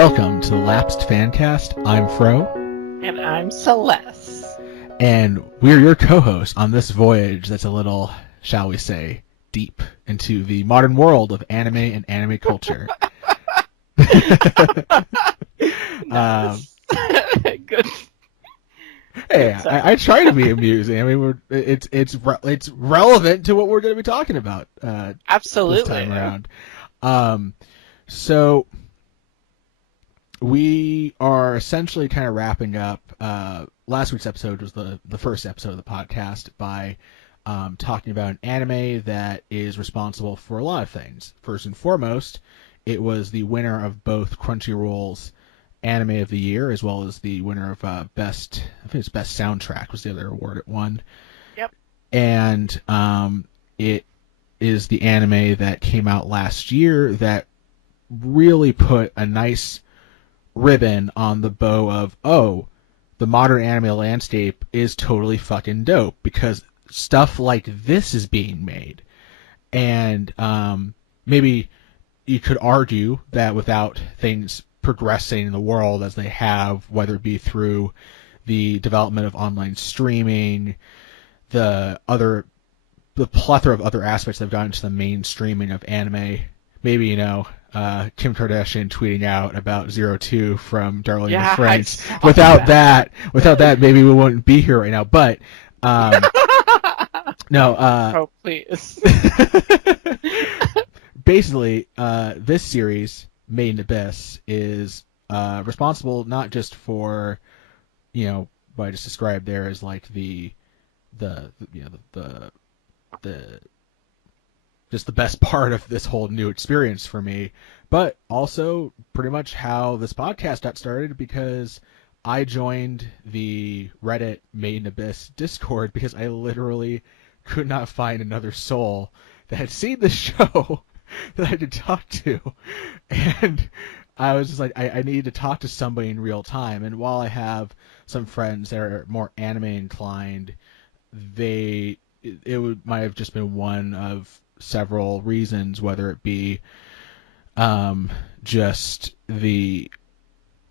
Welcome to the Lapsed Fancast. I'm Fro. And I'm Celes. And we're your co-hosts on this voyage that's a little, shall we say, deep into the modern world of anime and anime culture. Good. Hey, I try to be amusing. I mean, it's relevant to what we're going to be talking about. Absolutely. This time around. So we are essentially kind of wrapping up. Last week's episode was the first episode of the podcast by talking about an anime that is responsible for a lot of things. First and foremost, it was the winner of both Crunchyroll's Anime of the Year, as well as the winner of best soundtrack was the other award it won. Yep. And it is the anime that came out last year that really put a nice ribbon on the bow of, oh, the modern anime landscape is totally fucking dope because stuff like this is being made. And maybe you could argue that without things progressing in the world as they have, whether it be through the development of online streaming, the plethora of other aspects that have gotten to the mainstreaming of anime, maybe, Kim Kardashian tweeting out about 02 from Darling in the Franxx. Without that, maybe we wouldn't be here right now. But no. Oh, please. Basically, this series, Made in Abyss, is responsible not just for, what I just described there as like the just the best part of this whole new experience for me, but also pretty much how this podcast got started, because I joined the Reddit Made in Abyss Discord because I literally could not find another soul that had seen the show that I could talk to. And I was just like, I needed to talk to somebody in real time. And while I have some friends that are more anime inclined, it might have just been one of several reasons, whether it be just the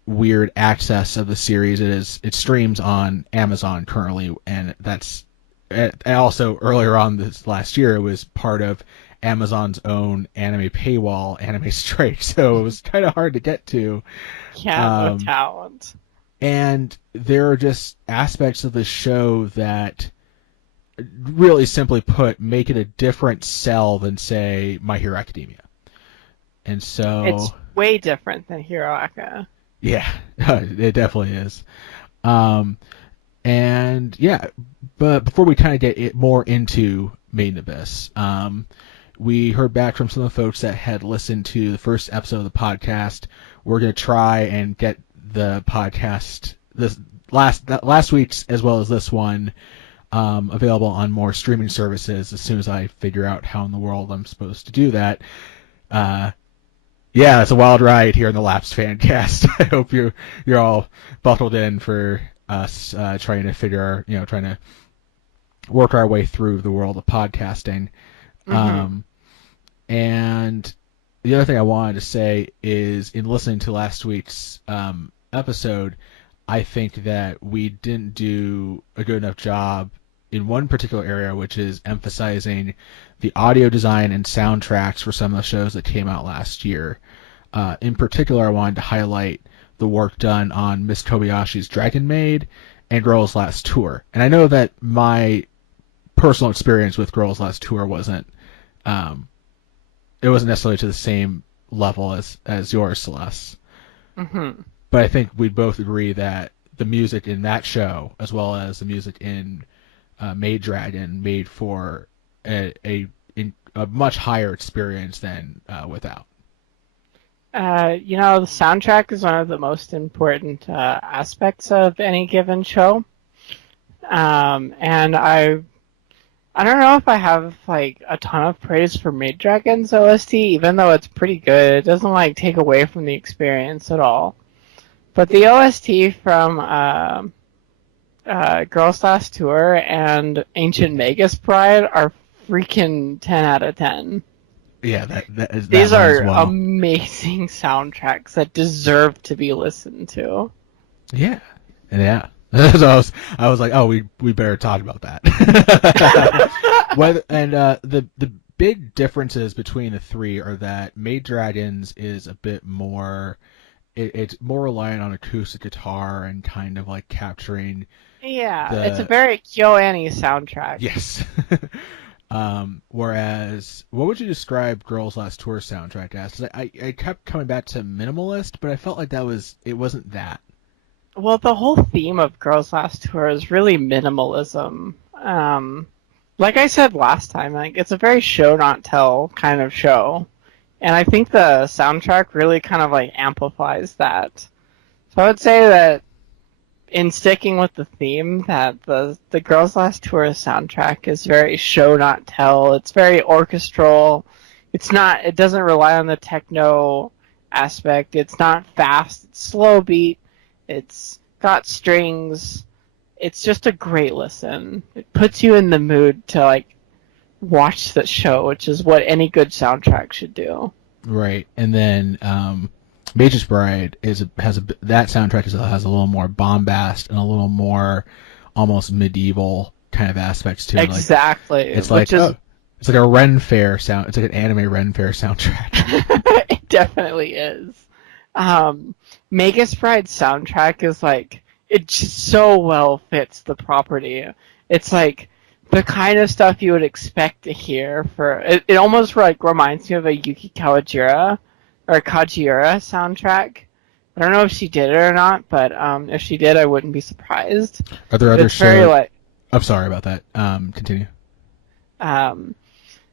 weird access of the series. It streams on Amazon currently, and that's, and also earlier on this last year it was part of Amazon's own anime paywall, Anime Strike, so it was kind of hard to get to. Yeah, no talent. And there are just aspects of the show that, really simply put, make it a different sell than, say, My Hero Academia. And so it's way different than Hero Aka. Yeah, it definitely is. And yeah, but before we kind of get more into Made in Abyss, we heard back from some of the folks that had listened to the first episode of the podcast. We're going to try and get the podcast, last week's as well as this one, available on more streaming services as soon as I figure out how in the world I'm supposed to do that. Yeah, it's a wild ride here in the Lapsed Fancast. I hope you're all buckled in for us trying to work our way through the world of podcasting. Mm-hmm. And the other thing I wanted to say is, in listening to last week's episode, I think that we didn't do a good enough job in one particular area, which is emphasizing the audio design and soundtracks for some of the shows that came out last year. In particular, I wanted to highlight the work done on Miss Kobayashi's Dragon Maid and Girls Last Tour. And I know that my personal experience with Girls Last Tour wasn't necessarily to the same level as yours, Celeste. Mm-hmm. But I think we both agree that the music in that show, as well as the music in Maid Dragon, made for a much higher experience than without. The soundtrack is one of the most important aspects of any given show. And I don't know if I have like a ton of praise for Maid Dragon's OST, even though it's pretty good. It doesn't take away from the experience at all. But the OST from Girls Last Tour and Ancient Magus Pride are freaking 10 out of 10. Yeah, that These one as are well. amazing soundtracks that deserve to be listened to. Yeah, yeah. So I was like, oh, we better talk about that. Whether and the big differences between the three are that Maid Dragons is a bit more. It's more reliant on acoustic guitar and kind of like capturing Yeah, it's a the very KyoAni soundtrack. yes. Whereas, what would you describe Girls Last Tour soundtrack as? 'Cause I kept coming back to minimalist, but I felt like it wasn't that. Well, the whole theme of Girls Last Tour is really minimalism. Like I said last time, like it's a very show not tell kind of show, and I think the soundtrack really kind of like amplifies that. So I would say that in sticking with the theme, that the Girls Last Tour soundtrack is very show not tell. It's very orchestral. It's not. It doesn't rely on the techno aspect. It's not fast. It's slow beat. It's got strings. It's just a great listen. It puts you in the mood to like watch the show, which is what any good soundtrack should do. Right, and then Mage's Bride that soundtrack has a little more bombast and a little more almost medieval kind of aspects to it. Like Exactly, it's which like is it's like a Ren Fair sound. It's like an anime Ren Fair soundtrack. it definitely is. Magus Bride's soundtrack is like it just so well fits the property. It's like the kind of stuff you would expect to hear for it. It almost like reminds me of a Yuki Kawajira or Kajiura soundtrack. I don't know if she did it or not, but if she did, I wouldn't be surprised. Are there But other it's very shows? like I'm sorry about that. Continue. um,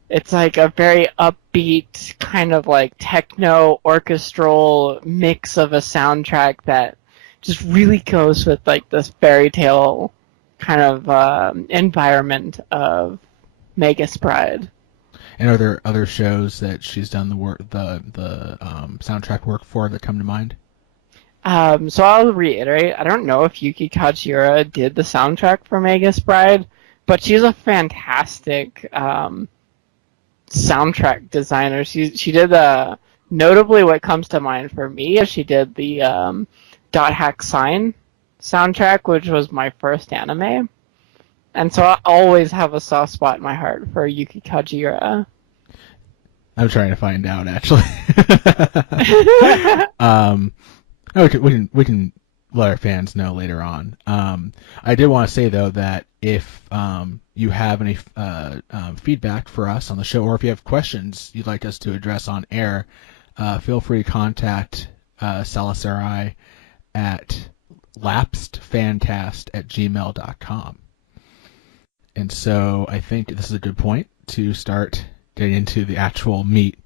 it's like a very upbeat kind of like techno orchestral mix of a soundtrack that just really goes with like this fairy tale kind of environment of Magus Bride. And are there other shows that she's done the soundtrack work for that come to mind? So I'll reiterate, I don't know if Yuki Kajiura did the soundtrack for Magus Bride, but she's a fantastic soundtrack designer. She did notably what comes to mind for me is she did the Dot Hack Sign soundtrack, which was my first anime. And so I always have a soft spot in my heart for Yuki Kajiura. I'm trying to find out actually. um, okay, we can let our fans know later on. I did want to say though that if you have any feedback for us on the show, or if you have questions you'd like us to address on air, feel free to contact Celes or I at lapsedfancast@gmail.com. And so I think this is a good point to start getting into the actual meat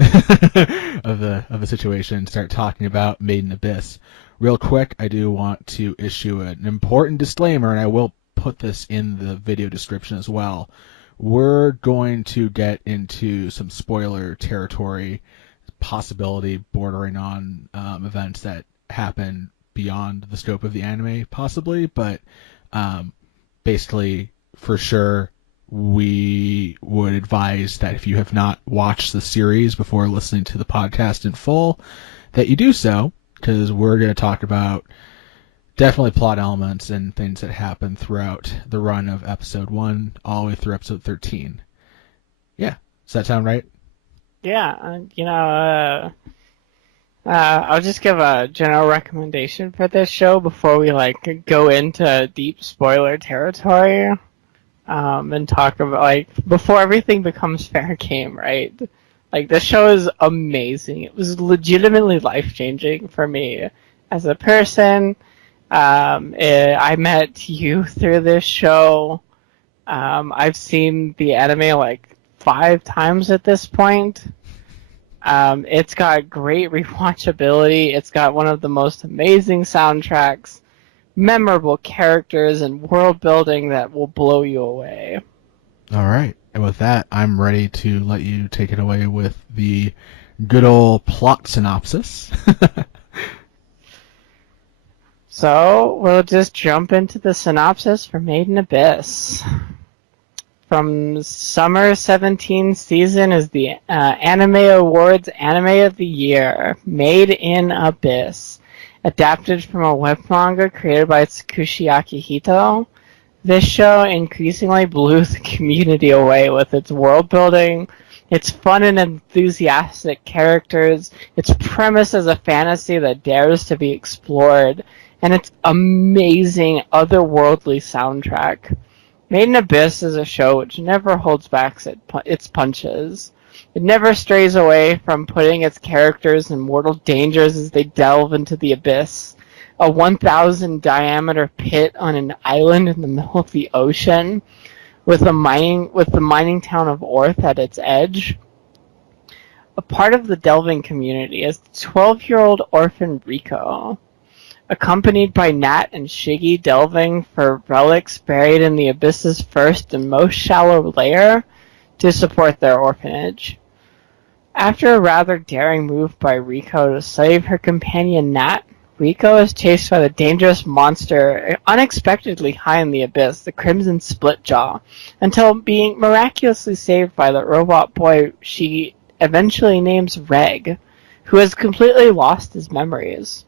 of the situation, start talking about Maiden Abyss. Real quick, I do want to issue an important disclaimer, and I will put this in the video description as well. We're going to get into some spoiler territory, possibility bordering on events that happen beyond the scope of the anime, possibly, but basically, for sure, we would advise that if you have not watched the series before listening to the podcast in full, that you do so, because we're going to talk about definitely plot elements and things that happen throughout the run of episode 1 all the way through episode 13. Yeah, does that sound right? Yeah, I'll just give a general recommendation for this show before we like go into deep spoiler territory. And talk about like before everything becomes fair game, right? Like this show is amazing. It was legitimately life changing for me as a person. I met you through this show. I've seen the anime like 5 times at this point. It's got great rewatchability. It's got one of the most amazing soundtracks, memorable characters, and world building that will blow you away. All right. And with that, I'm ready to let you take it away with the good old plot synopsis. So we'll just jump into the synopsis for Maiden Abyss. from Summer 17 season is the Anime Awards Anime of the Year, Made in Abyss, adapted from a web manga created by Tsukushi Akihito. This show increasingly blew the community away with its world building, its fun and enthusiastic characters, its premise as a fantasy that dares to be explored, and its amazing otherworldly soundtrack. Made in Abyss is a show which never holds back its punches. It never strays away from putting its characters in mortal dangers as they delve into the abyss, a 1,000 diameter pit on an island in the middle of the ocean, with the mining town of Orth at its edge. A part of the delving community is the 12-year-old orphan Rico, accompanied by Nat and Shiggy delving for relics buried in the abyss's first and most shallow layer to support their orphanage. After a rather daring move by Rico to save her companion Nat, Rico is chased by the dangerous monster unexpectedly high in the abyss, the Crimson Splitjaw, until being miraculously saved by the robot boy she eventually names Reg, who has completely lost his memories.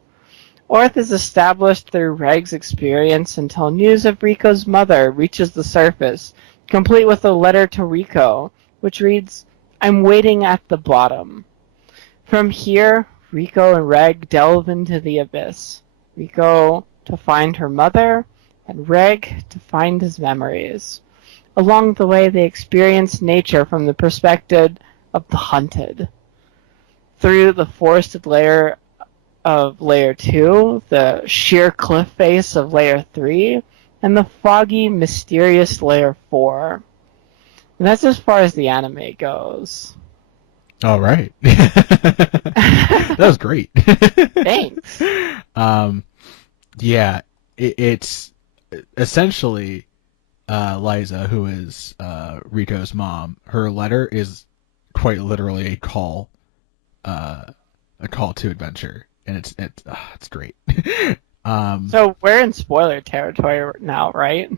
Orth is established through Reg's experience until news of Rico's mother reaches the surface, complete with a letter to Rico, which reads, "I'm waiting at the bottom." From here, Rico and Reg delve into the abyss. Rico to find her mother, and Reg to find his memories. Along the way, they experience nature from the perspective of the hunted. Through the forested layer of Layer 2, the sheer cliff face of Layer 3, and the foggy, mysterious Layer 4. And that's as far as the anime goes. All right. That was great. Thanks. Yeah, it's essentially Liza, who is Rico's mom. Her letter is quite literally a call to adventure, and it's great. So we're in spoiler territory now, right?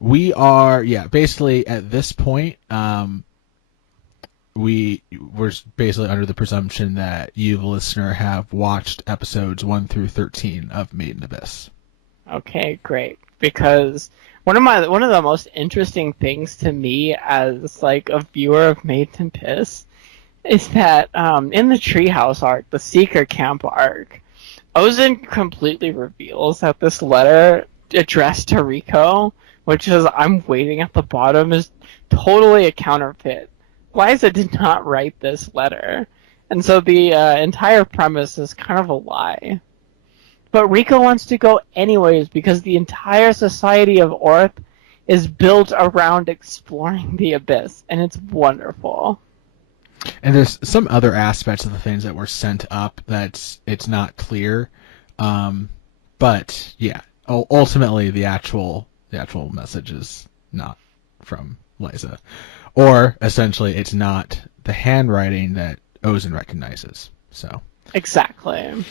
We are, yeah. Basically, at this point, we're basically under the presumption that you, the listener, have watched episodes 1 through 13 of Made in Abyss. Okay, great. Because one of the most interesting things to me as like a viewer of Made in Abyss is that in the Treehouse arc, the Seeker Camp arc, Ozen completely reveals that this letter addressed to Rico, which is "I'm waiting at the bottom," is totally a counterfeit. Liza did not write this letter, and so the entire premise is kind of a lie. But Rico wants to go anyways because the entire society of Orth is built around exploring the abyss, and it's wonderful. And there's some other aspects of the things that were sent up it's not clear, but yeah, ultimately the actual message is not from Liza, or essentially it's not the handwriting that Ozen recognizes. So exactly.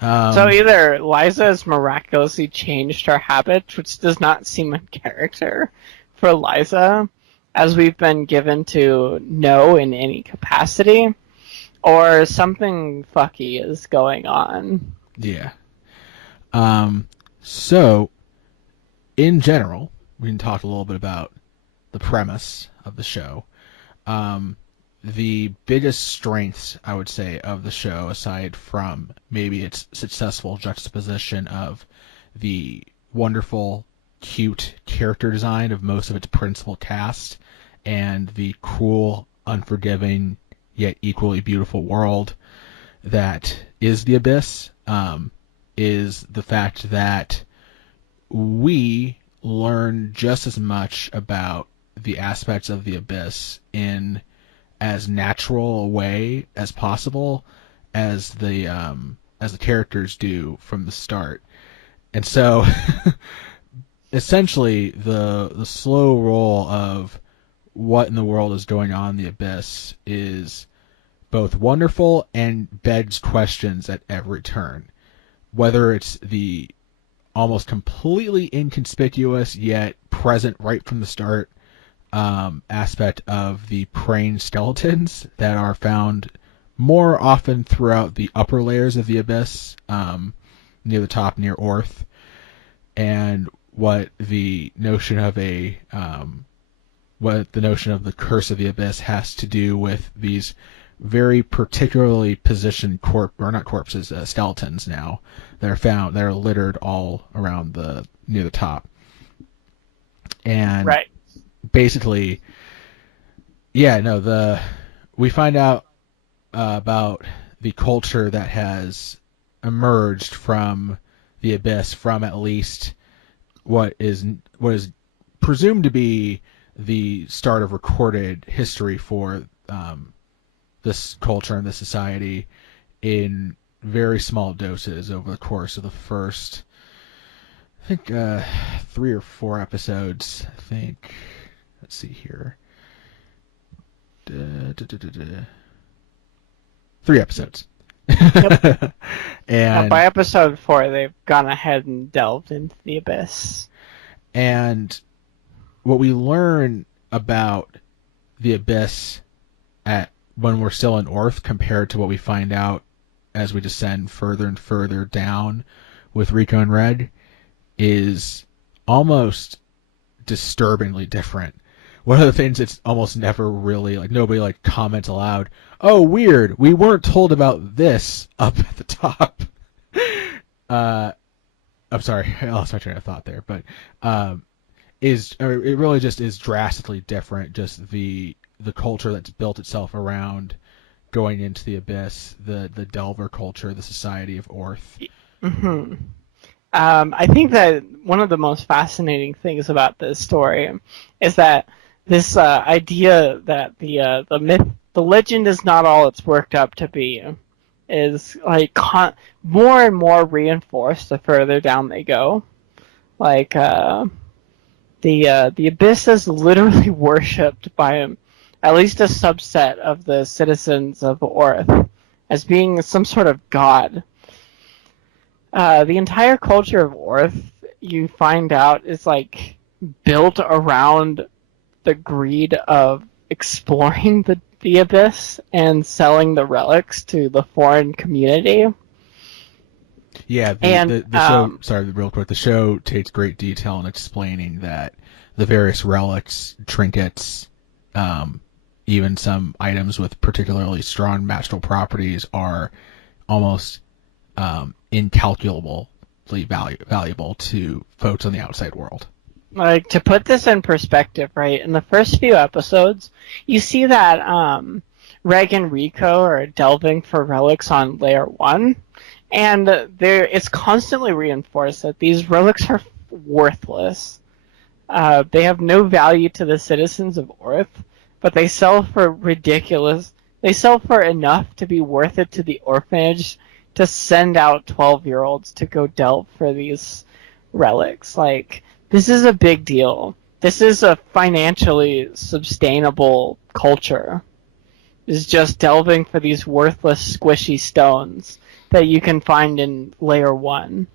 So either Liza has miraculously changed her habits, which does not seem in character for Liza, as we've been given to know in any capacity, or something fucky is going on. Yeah. So, in general, we can talk a little bit about the premise of the show. The biggest strengths, I would say, of the show, aside from maybe its successful juxtaposition of the wonderful, cute character design of most of its principal cast, and the cruel, unforgiving, yet equally beautiful world that is the Abyss, is the fact that we learn just as much about the aspects of the Abyss in as natural a way as possible as the characters do from the start. And so essentially the slow roll of what in the world is going on in the Abyss is both wonderful and begs questions at every turn. Whether it's the almost completely inconspicuous yet present right from the start aspect of the praying skeletons that are found more often throughout the upper layers of the abyss, near the top, near Orth, and what the notion of the curse of the abyss has to do with these very particularly positioned skeletons now that are found, that are littered all around near the top. And Right. basically, yeah, no, we find out about the culture that has emerged from the abyss, from at least what is presumed to be the start of recorded history for this culture and this society, in very small doses over the course of the first, I think, 3 or 4 episodes. I think. Let's see here. 3 episodes. Yep. And by episode 4, they've gone ahead and delved into the abyss. And what we learn about the abyss when we're still in Orth, compared to what we find out as we descend further and further down with Rico and Red, is almost disturbingly different. One of the things that's almost never really, like, nobody comments aloud, "Oh, weird, we weren't told about this up at the top." I'm sorry, I lost my train of thought there, but it really just is drastically different. Just the culture that's built itself around going into the abyss, the Delver culture, the society of Orth. Mm-hmm. I think that one of the most fascinating things about this story is that this idea that the myth, the legend, is not all it's worked up to be, is more and more reinforced the further down they go. The abyss is literally worshipped by at least a subset of the citizens of Orth as being some sort of god. The entire culture of Orth, you find out, is built around the greed of exploring the abyss and selling the relics to the foreign community. Yeah, the show. Sorry, real quick. The show takes great detail in explaining that the various relics, trinkets, even some items with particularly strong magical properties, are almost incalculably valuable to folks on the outside world. To put this in perspective, right, in the first few episodes, you see that Reg and Rico are delving for relics on Layer 1, and it's constantly reinforced that these relics are worthless. They have no value to the citizens of Orth, but they sell for enough to be worth it to the orphanage to send out 12-year-olds to go delve for these relics. This is a big deal. This is a financially sustainable culture. Is just delving for these worthless, squishy stones that you can find in Layer 1.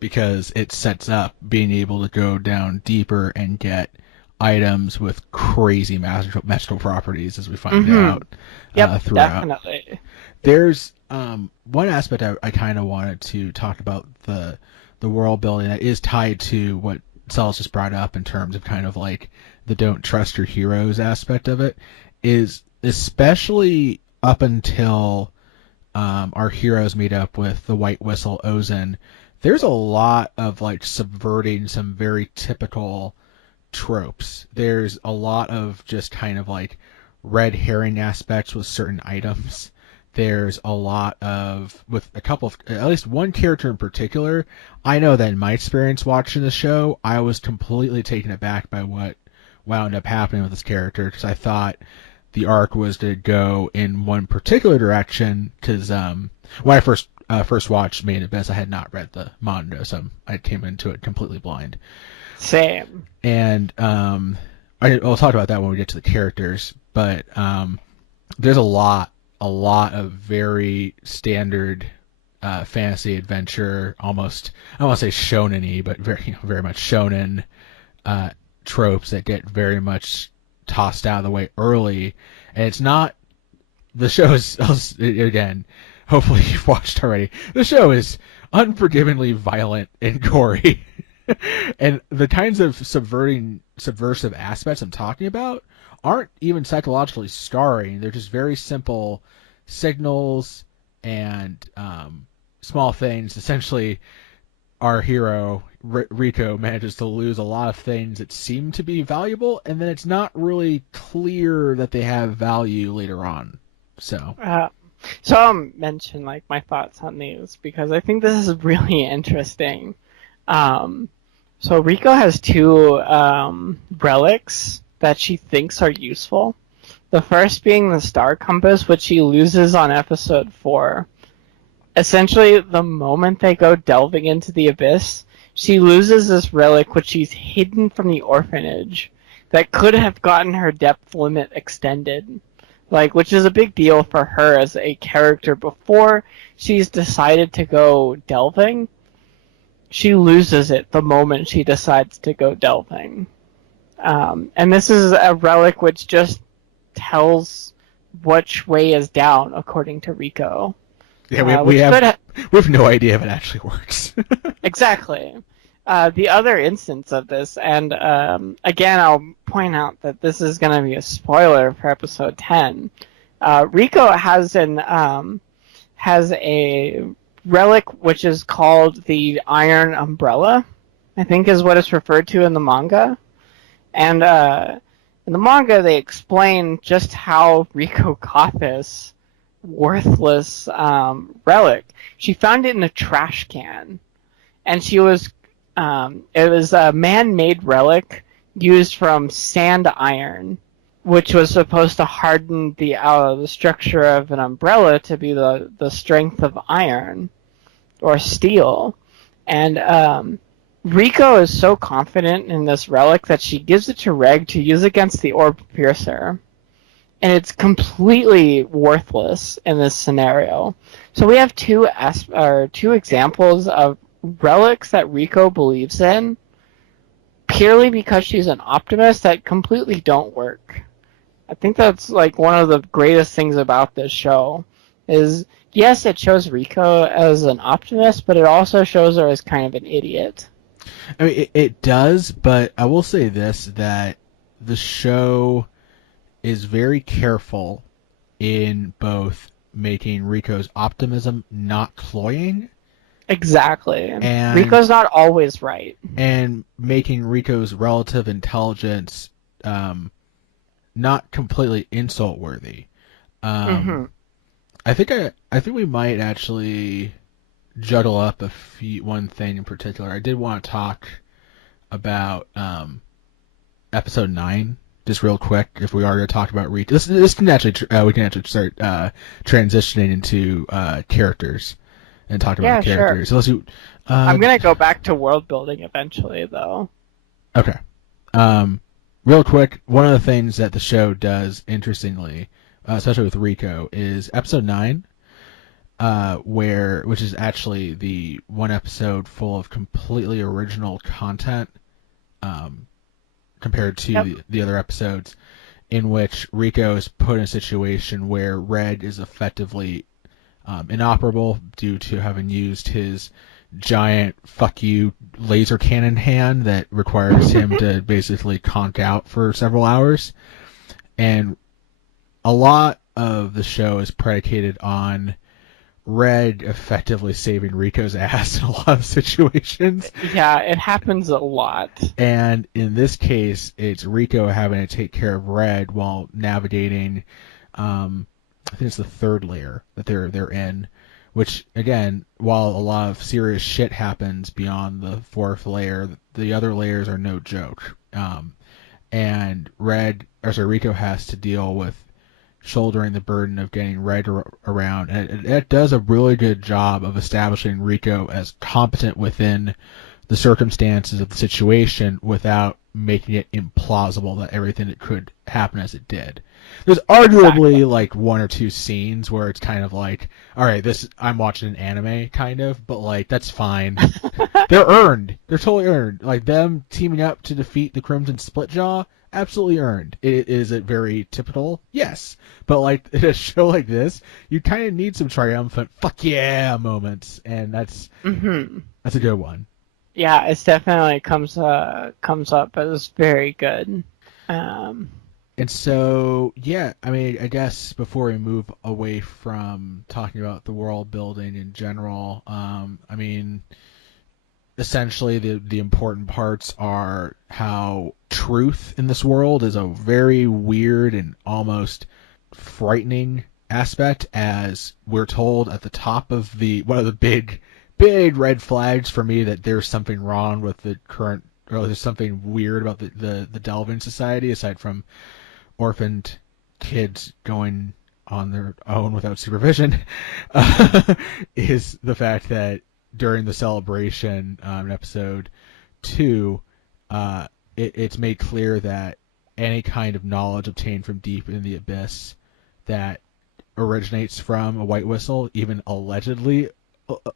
Because it sets up being able to go down deeper and get items with crazy magical properties, as we find out throughout. Definitely. There's one aspect I kind of wanted to talk about, the world building that is tied to what Celes just brought up in terms of kind of the don't trust your heroes aspect of it, is especially up until our heroes meet up with the White Whistle Ozen. There's a lot of subverting some very typical tropes. There's a lot of just kind of red herring aspects with certain items. There's a lot of, with a couple of, at least one character in particular, I know that in my experience watching the show, I was completely taken aback by what wound up happening with this character, because I thought the arc was to go in one particular direction, because when I first watched Made in Abyss, I had not read the manga, so I came into it completely blind. Same. And I'll talk about that when we get to the characters, but there's a lot of very standard fantasy adventure, almost, I don't want to say shonen-y, but very much shonen tropes that get very much tossed out of the way early. And it's not, the show is, again, hopefully you've watched already, the show is unforgivingly violent and gory. And the kinds of subversive aspects I'm talking about aren't even psychologically scarring. They're just very simple signals and small things. Essentially, our hero, Rico, manages to lose a lot of things that seem to be valuable, and then it's not really clear that they have value later on. So I'll mention like my thoughts on these because I think this is really interesting. So Rico has two relics that she thinks are useful. The first being the star compass, which she loses on episode 4. Essentially, the moment they go delving into the abyss, she loses this relic which she's hidden from the orphanage that could have gotten her depth limit extended. Which is a big deal for her as a character before she's decided to go delving. She loses it the moment she decides to go delving. And this is a relic which just tells which way is down, according to Rico. Yeah, we have no idea if it actually works. Exactly. The other instance of this, and again, I'll point out that this is going to be a spoiler for episode 10. Rico has a relic which is called the Iron Umbrella, I think is what it's referred to in the manga. And in the manga, they explain just how Rico got this worthless relic. She found it in a trash can, and it was a man-made relic used from sand iron, which was supposed to harden the structure of an umbrella to be the strength of iron or steel. And Rico is so confident in this relic that she gives it to Reg to use against the Orb Piercer. And it's completely worthless in this scenario. So we have two examples of relics that Rico believes in purely because she's an optimist that completely don't work. I think that's one of the greatest things about this show is, yes, it shows Rico as an optimist, but it also shows her as kind of an idiot. I mean, it does, but I will say this, that the show is very careful in both making Rico's optimism not cloying. Exactly. And Rico's not always right. And making Rico's relative intelligence not completely insult worthy. I think we might actually juggle up one thing in particular. I did want to talk about episode 9 just real quick. If we are going to talk about Rico, this can actually we can actually start transitioning into characters and talk about characters. Sure. So I'm gonna go back to world building eventually, though. Okay. Real quick, one of the things that the show does, interestingly, especially with Rico, is episode 9, which is actually the one episode full of completely original content, compared to the other episodes, in which Rico is put in a situation where Red is effectively inoperable due to having used his giant fuck you laser cannon hand that requires him to basically conk out for several hours. And a lot of the show is predicated on Red effectively saving Rico's ass in a lot of situations. Yeah, it happens a lot. And in this case, it's Rico having to take care of Red while navigating, I think it's the third layer that they're in, which, again, while a lot of serious shit happens beyond the fourth layer, the other layers are no joke. And Rico has to deal with shouldering the burden of getting Red around, and it does a really good job of establishing Rico as competent within the circumstances of the situation without making it implausible that everything that could happen as it did. There's arguably Exactly. like one or two scenes where it's kind of like, all right, this I'm watching an anime kind of, but like that's fine. They're earned. They're totally earned. Like them teaming up to defeat the Crimson Splitjaw, absolutely earned. Is it very typical? Yes. But like in a show like this, you kind of need some triumphant "fuck yeah" moments, and hmm that's a good one. Yeah, it's definitely comes up as very good. Um, And so, yeah, I mean, I guess before we move away from talking about the world building in general, I mean, essentially the important parts are how truth in this world is a very weird and almost frightening aspect, as we're told at the top of the one of the big red flags for me that there's something wrong with the current, or there's something weird about the Delvin Society aside from orphaned kids going on their own without supervision, is the fact that during the celebration in episode 2, it's made clear that any kind of knowledge obtained from deep in the abyss that originates from a white whistle, even allegedly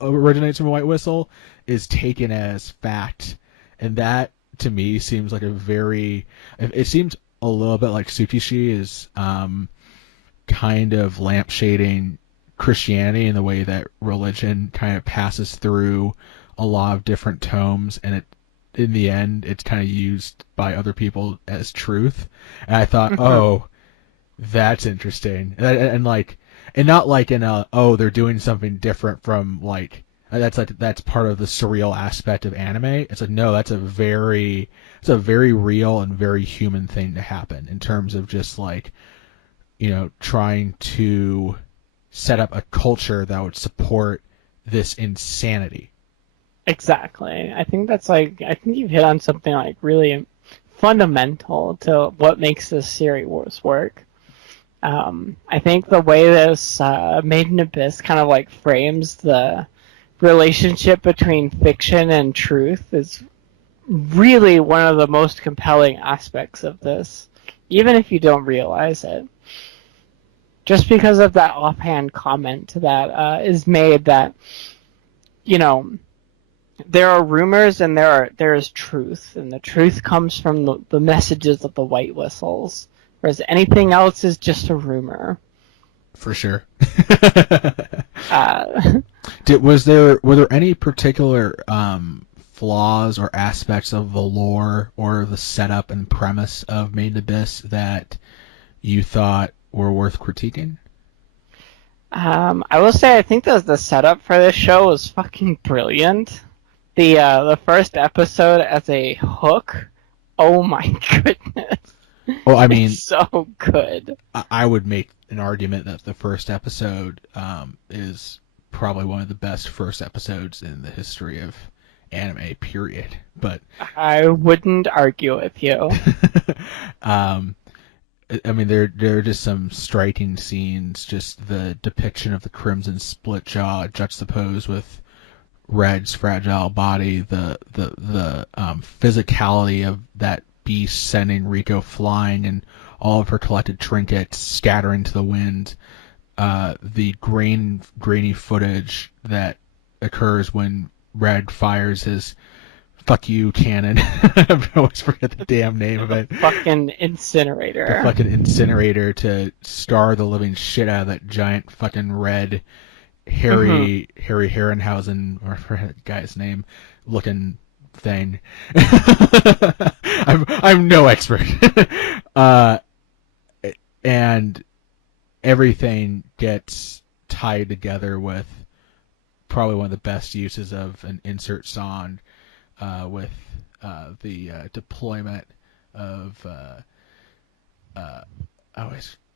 originates from a white whistle, is taken as fact. And that, to me, seems like a very... It seems a little bit like Tsukishi is kind of lampshading Christianity in the way that religion kind of passes through a lot of different tomes, and it in the end it's kind of used by other people as truth. And I thought, mhm. oh, that's interesting, and like, and not like in a, oh, they're doing something different from like, that's part of the surreal aspect of anime. It's like, no, it's a very real and very human thing to happen in terms of just like, trying to set up a culture that would support this insanity. Exactly. I think you've hit on something like really fundamental to what makes this series work. I think the way this Made in Abyss kind of like frames the relationship between fiction and truth is really one of the most compelling aspects of this, even if you don't realize it. Just because of that offhand comment that is made that, you know, there are rumors and there is truth, and the truth comes from the messages of the white whistles, whereas anything else is just a rumor. For sure. Uh, Were there any particular flaws or aspects of the lore or the setup and premise of Made in Abyss that you thought were worth critiquing? I will say I think the setup for this show was fucking brilliant. The first episode as a hook, oh my goodness, Well, I mean, it's so good. I would make an argument that the first episode is probably one of the best first episodes in the history of anime, period. But I wouldn't argue with you. um, I mean, there are just some striking scenes. Just the depiction of the Crimson Split Jaw juxtaposed with Red's fragile body, the physicality of that beast sending Rico flying, and all of her collected trinkets scattering to the wind. The grainy footage that occurs when Red fires his "fuck you" cannon. I always forget the damn name of The it. fucking The incinerator. fucking incinerator to scar the living shit out of that giant fucking red hmm Harry Herrenhausen, or I forget that guy's name, looking thing. I'm no expert. uh, and everything gets tied together with probably one of the best uses of an insert song, with the deployment of I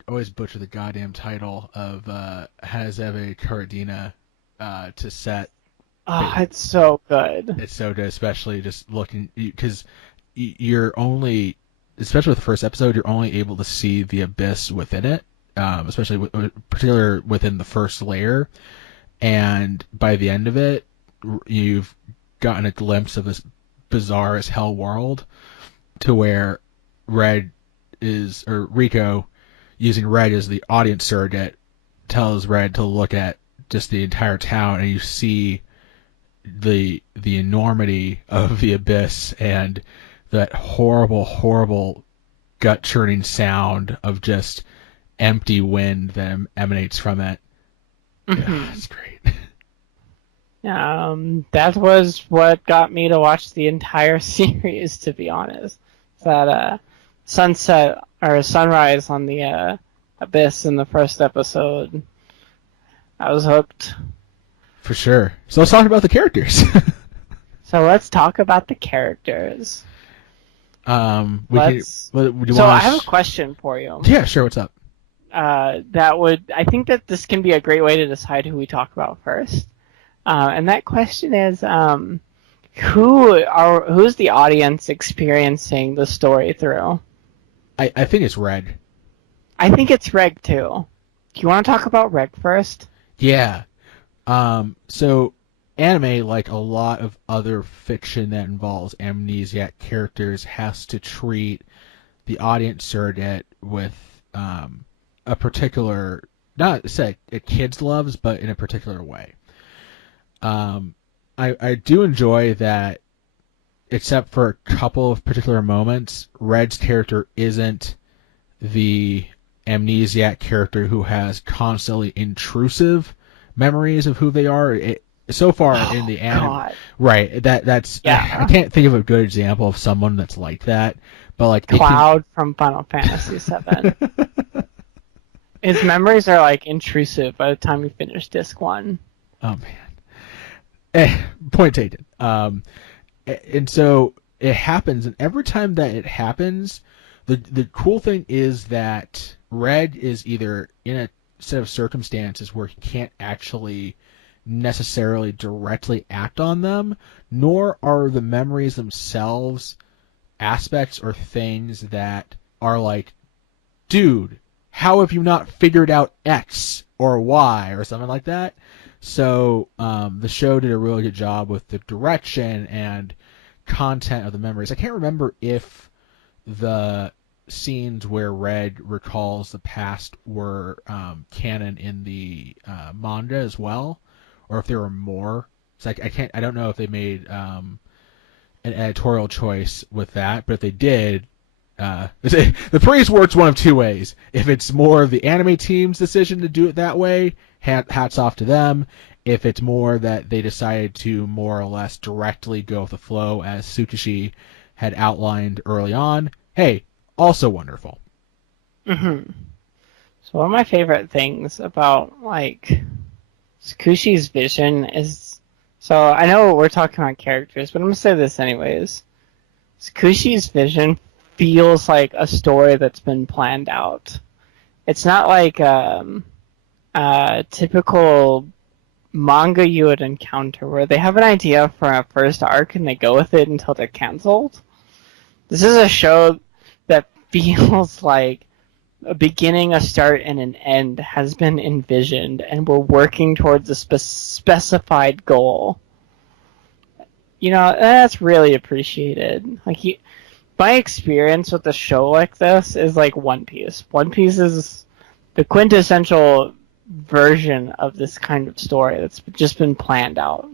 always butcher the goddamn title of Hazeve Karadina to set. Oh, it's so good. It's so good, especially just looking, because you're only, especially with the first episode, you're only able to see the abyss within it, especially particularly within the first layer, and by the end of it, you've gotten a glimpse of this bizarre as hell world to where Rico, using Red as the audience surrogate, tells Red to look at just the entire town, and you see the enormity of the abyss and that horrible gut churning sound of just empty wind that emanates from it. Yeah, it's great. That was what got me to watch the entire series, to be honest. That sunset or sunrise on the abyss in the first episode. I was hooked. For sure. So let's talk about the characters. So let's talk about the characters. I have a question for you. Yeah, sure. What's up? I think that this can be a great way to decide who we talk about first. And that question is, who's the audience experiencing the story through? I think it's Red. I think it's Reg too. Do you want to talk about Reg first? Yeah. So anime, like a lot of other fiction that involves amnesiac characters, has to treat the audience surrogate with a particular, not say a kid's loves, but in a particular way. I do enjoy that, except for a couple of particular moments, Red's character isn't the amnesiac character who has constantly intrusive memories of who they are. So far in the anime, right? That's I can't think of a good example of someone that's like that. But like Cloud from Final Fantasy VII. His memories are like intrusive by the time you finish disc 1. Oh man. Point taken. And so it happens, and every time that it happens, the cool thing is that Red is either in a set of circumstances where he can't actually necessarily directly act on them, nor are the memories themselves aspects or things that are like, dude, how have you not figured out X or Y or something like that? So the show did a really good job with the direction and content of the memories. I can't remember if the scenes where Red recalls the past were canon in the manga as well, or if there were more. It's like I don't know if they made an editorial choice with that, but if they did, the praise works one of two ways. If it's more of the anime team's decision to do it that way, hats off to them. If it's more that they decided to more or less directly go with the flow as Tsukushi had outlined early on, hey, also wonderful. Mm-hmm. So one of my favorite things about like Tsukushi's vision is, so I know we're talking about characters, but I'm gonna say this anyways. Tsukushi's vision feels like a story that's been planned out. It's not like a typical manga you would encounter where they have an idea for a first arc and they go with it until they're canceled. This is a show that feels like a beginning, a start, and an end has been envisioned, and we're working towards a specified goal. You know, that's really appreciated. Like, my experience with a show like this is like One Piece. One Piece is the quintessential version of this kind of story that's just been planned out.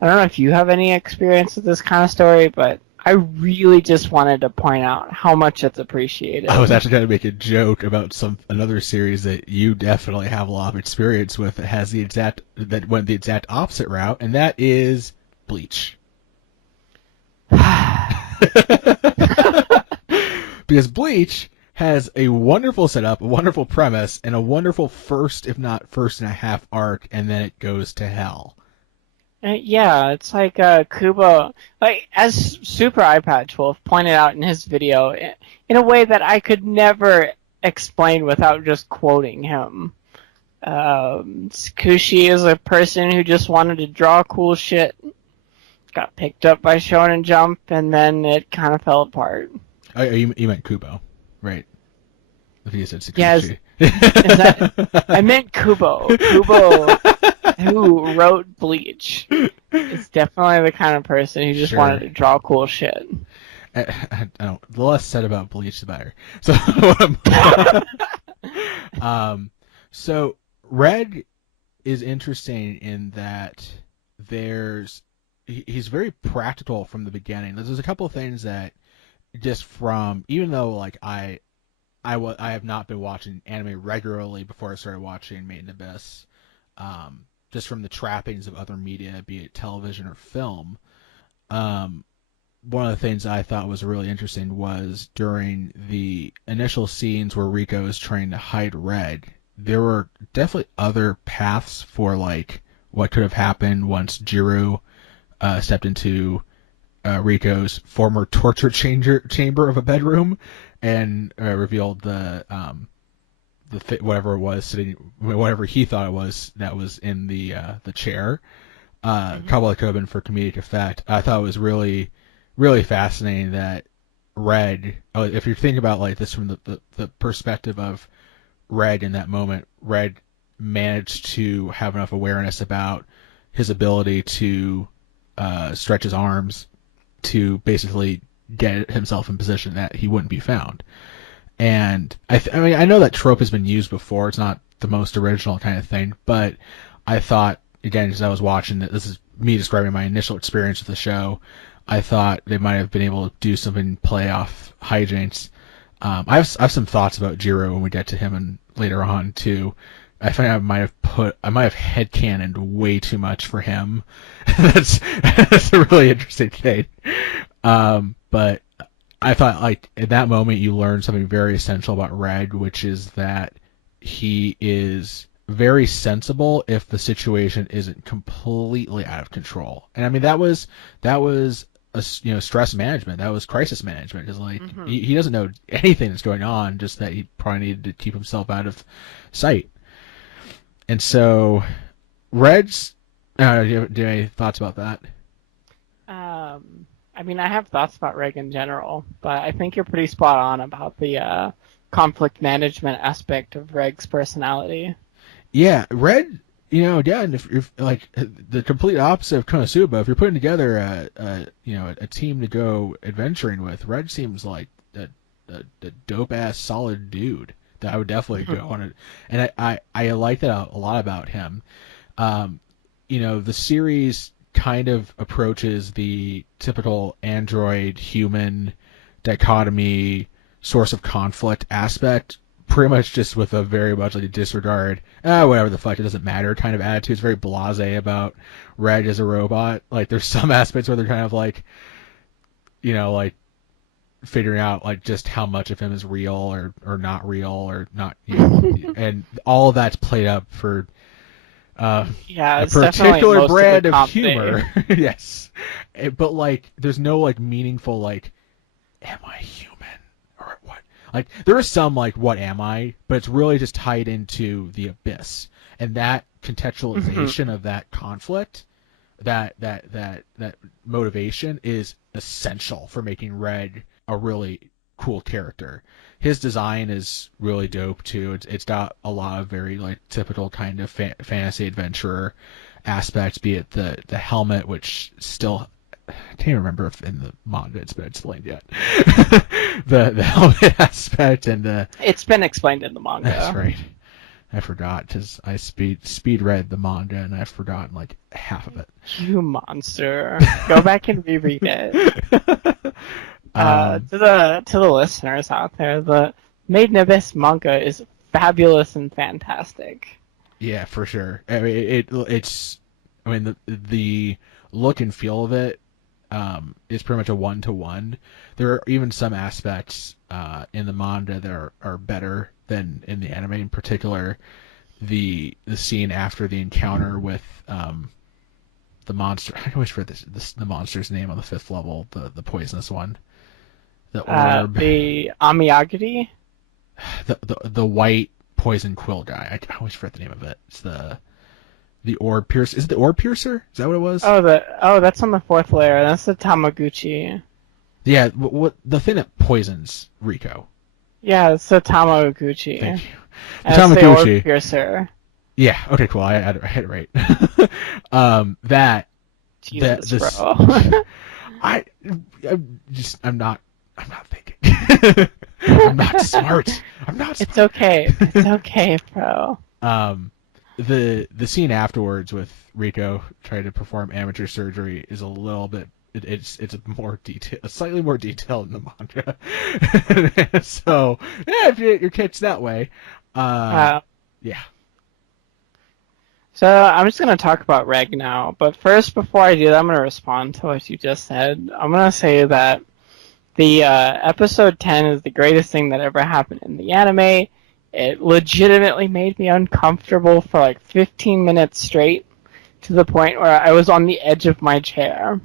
I don't know if you have any experience with this kind of story, but I really just wanted to point out how much it's appreciated. I was actually going to make a joke about another series that you definitely have a lot of experience with that went the exact opposite route, and that is Bleach. Because Bleach has a wonderful setup, a wonderful premise, and a wonderful first, if not first and a half arc, and then it goes to hell. Yeah, it's like Kubo, like as Super iPad 12 pointed out in his video, in a way that I could never explain without just quoting him. Tsukushi is a person who just wanted to draw cool shit, got picked up by Shonen Jump, and then it kind of fell apart. Oh, you meant Kubo, right? I think you said Tsukushi. Yeah, I meant Kubo. Kubo. who wrote Bleach is definitely the kind of person who just wanted to draw cool shit. I don't. The less said about Bleach, the better. So, so Red is interesting in that he's very practical from the beginning. There's a couple of things that just from, even though like I have not been watching anime regularly before I started watching Made in Abyss, just from the trappings of other media, be it television or film. One of the things I thought was really interesting was during the initial scenes where Rico is trying to hide Red, there were definitely other paths for like what could have happened once Jiro stepped into Rico's former torture chamber of a bedroom and revealed whatever it was whatever he thought it was that was in the chair. Couple that could have been for comedic effect. I thought it was really, really fascinating that Red, if you're thinking about like this from the perspective of Red in that moment, Red managed to have enough awareness about his ability to stretch his arms to basically get himself in position that he wouldn't be found. And I mean, I know that trope has been used before. It's not the most original kind of thing, but I thought, again, as I was watching it, this is me describing my initial experience with the show, I thought they might have been able to do something play off hijinks. I have some thoughts about Jiro when we get to him and later on too. I think I might have headcanoned way too much for him. that's a really interesting thing. But I thought like at that moment you learned something very essential about Red, which is that he is very sensible if the situation isn't completely out of control. And I mean that was stress management. That was crisis management. Because like he doesn't know anything that's going on, just that he probably needed to keep himself out of sight. And so, Red's. Do you have any thoughts about that? I mean, I have thoughts about Reg in general, but I think you're pretty spot on about the conflict management aspect of Reg's personality. Yeah, Red. And if like the complete opposite of Konosuba, if you're putting together a team to go adventuring with, Red seems like a dope ass solid dude that I would definitely go on it. And I like that a lot about him. The series kind of approaches the typical android-human dichotomy source of conflict aspect pretty much just with a very much like a disregard, whatever the fuck, it doesn't matter kind of attitude. It's very blasé about Red as a robot. Like there's some aspects where they're kind of like, like figuring out like just how much of him is real or not real or not, and all of that's played up for a particular brand of humor. Yes, but like there's no like meaningful like, am I human or what? Like there is some like, what am I? But it's really just tied into the abyss, and that contextualization of that conflict, that motivation is essential for making Red a really cool character. His design is really dope too. It's got a lot of very like typical kind of fantasy adventurer aspects, be it the helmet, which still I can't even remember if in the manga it's been explained yet. the helmet aspect and it's been explained in the manga. That's right. I forgot because I speed read the manga and I've forgotten like half of it. You monster! Go back and reread it. To the listeners out there, the Made in Abyss manga is fabulous and fantastic. Yeah, for sure. I mean, it's the look and feel of it is pretty much a 1-to-1. There are even some aspects in the manga that are better than in the anime. In particular, the scene after the encounter with the monster. I always forget the monster's name on the 5th level, the poisonous one. The orb. The Amiyagiri? The white poison quill guy. I always forget the name of it. It's the orb piercer. Is it the orb piercer? Is that what it was? That's on the 4th layer. That's the Tamaguchi. Yeah, what the thing that poisons Rico. Yeah, it's the Tamaguchi. Thank you. The Tamaguchi. The orb piercer. Yeah. Okay. Cool. I had it right. That Jesus, this bro. I I'm not thinking. I'm not smart. I'm not It's smart. okay. It's okay, bro. um, the scene afterwards with Rico trying to perform amateur surgery is a little bit. It's more detail, slightly more detailed in the manga. So yeah, if your kid's that way, uh, Uh, yeah, so I'm just gonna talk about Reg now, but first, before I do that, I'm gonna respond to what you just said. I'm gonna say that the episode 10 is the greatest thing that ever happened in the anime. It legitimately made me uncomfortable for like 15 minutes straight, to the point where I was on the edge of my chair.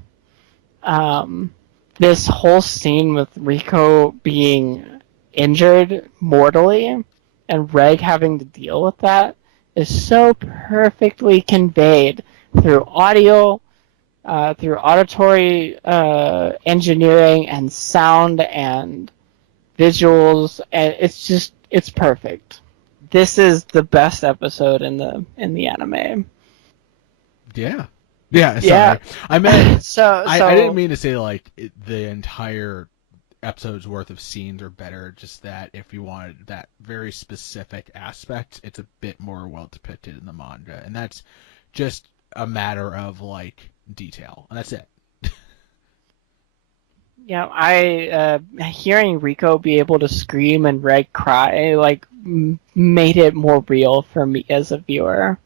Um, this whole scene with Rico being injured mortally and Reg having to deal with that is so perfectly conveyed through audio, through auditory engineering and sound and visuals, and it's perfect. This is the best episode in the anime. yeah, yeah. Yeah. Sorry, I meant so I didn't so mean to say like the entire episode's worth of scenes are better. Just that if you wanted that very specific aspect, it's a bit more well depicted in the manga, and that's just a matter of like detail, and that's it. Yeah, I hearing Rico be able to scream and Reg cry like made it more real for me as a viewer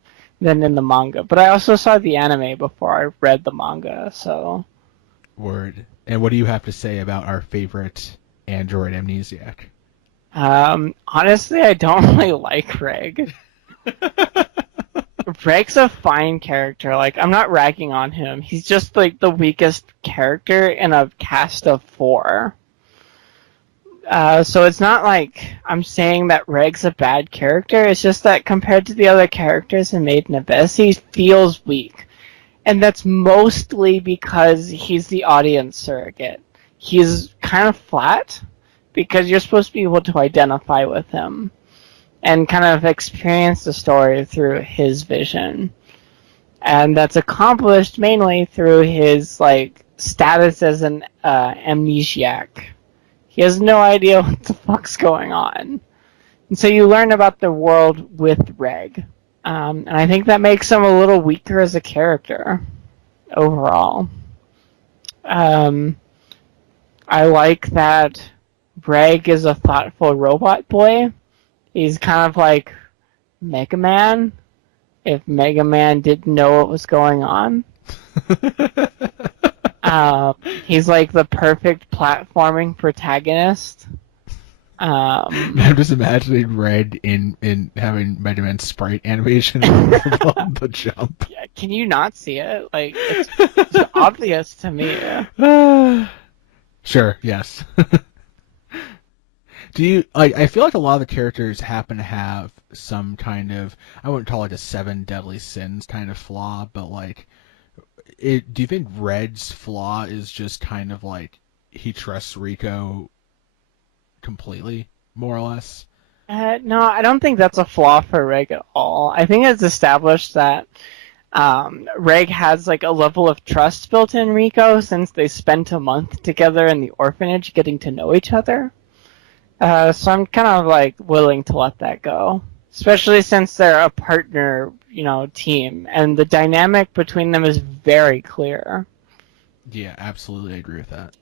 than in the manga. But I also saw the anime before I read the manga, so Word. And what do you have to say about our favorite android amnesiac? honestly, I don't really like Reg. Reg's a fine character. Like, I'm not ragging on him. He's just like the weakest character in a cast of four. So it's not like I'm saying that Reg's a bad character. It's just that compared to the other characters in Made in Abyss, he feels weak. And that's mostly because he's the audience surrogate. He's kind of flat because you're supposed to be able to identify with him and kind of experience the story through his vision. And that's accomplished mainly through his like status as an amnesiac. He has no idea what the fuck's going on. And so you learn about the world with Reg. And I think that makes him a little weaker as a character overall. Um, I like that Reg is a thoughtful robot boy. He's kind of like Mega Man, if Mega Man didn't know what was going on. He's like the perfect platforming protagonist. I'm just imagining Red in having Mega Man sprite animation on the jump. Yeah, can you not see it? Like it's obvious to me. Sure, yes. Do you like? I feel like a lot of the characters happen to have some kind of, I wouldn't call it a seven deadly sins kind of flaw, but like, do you think Red's flaw is just kind of like he trusts Rico completely, more or less? No, I don't think that's a flaw for Reg at all. I think it's established that Reg has like a level of trust built in Rico since they spent a month together in the orphanage getting to know each other. So I'm kind of like willing to let that go, especially since they're a partner, team, and the dynamic between them is very clear. Yeah, absolutely, I agree with that.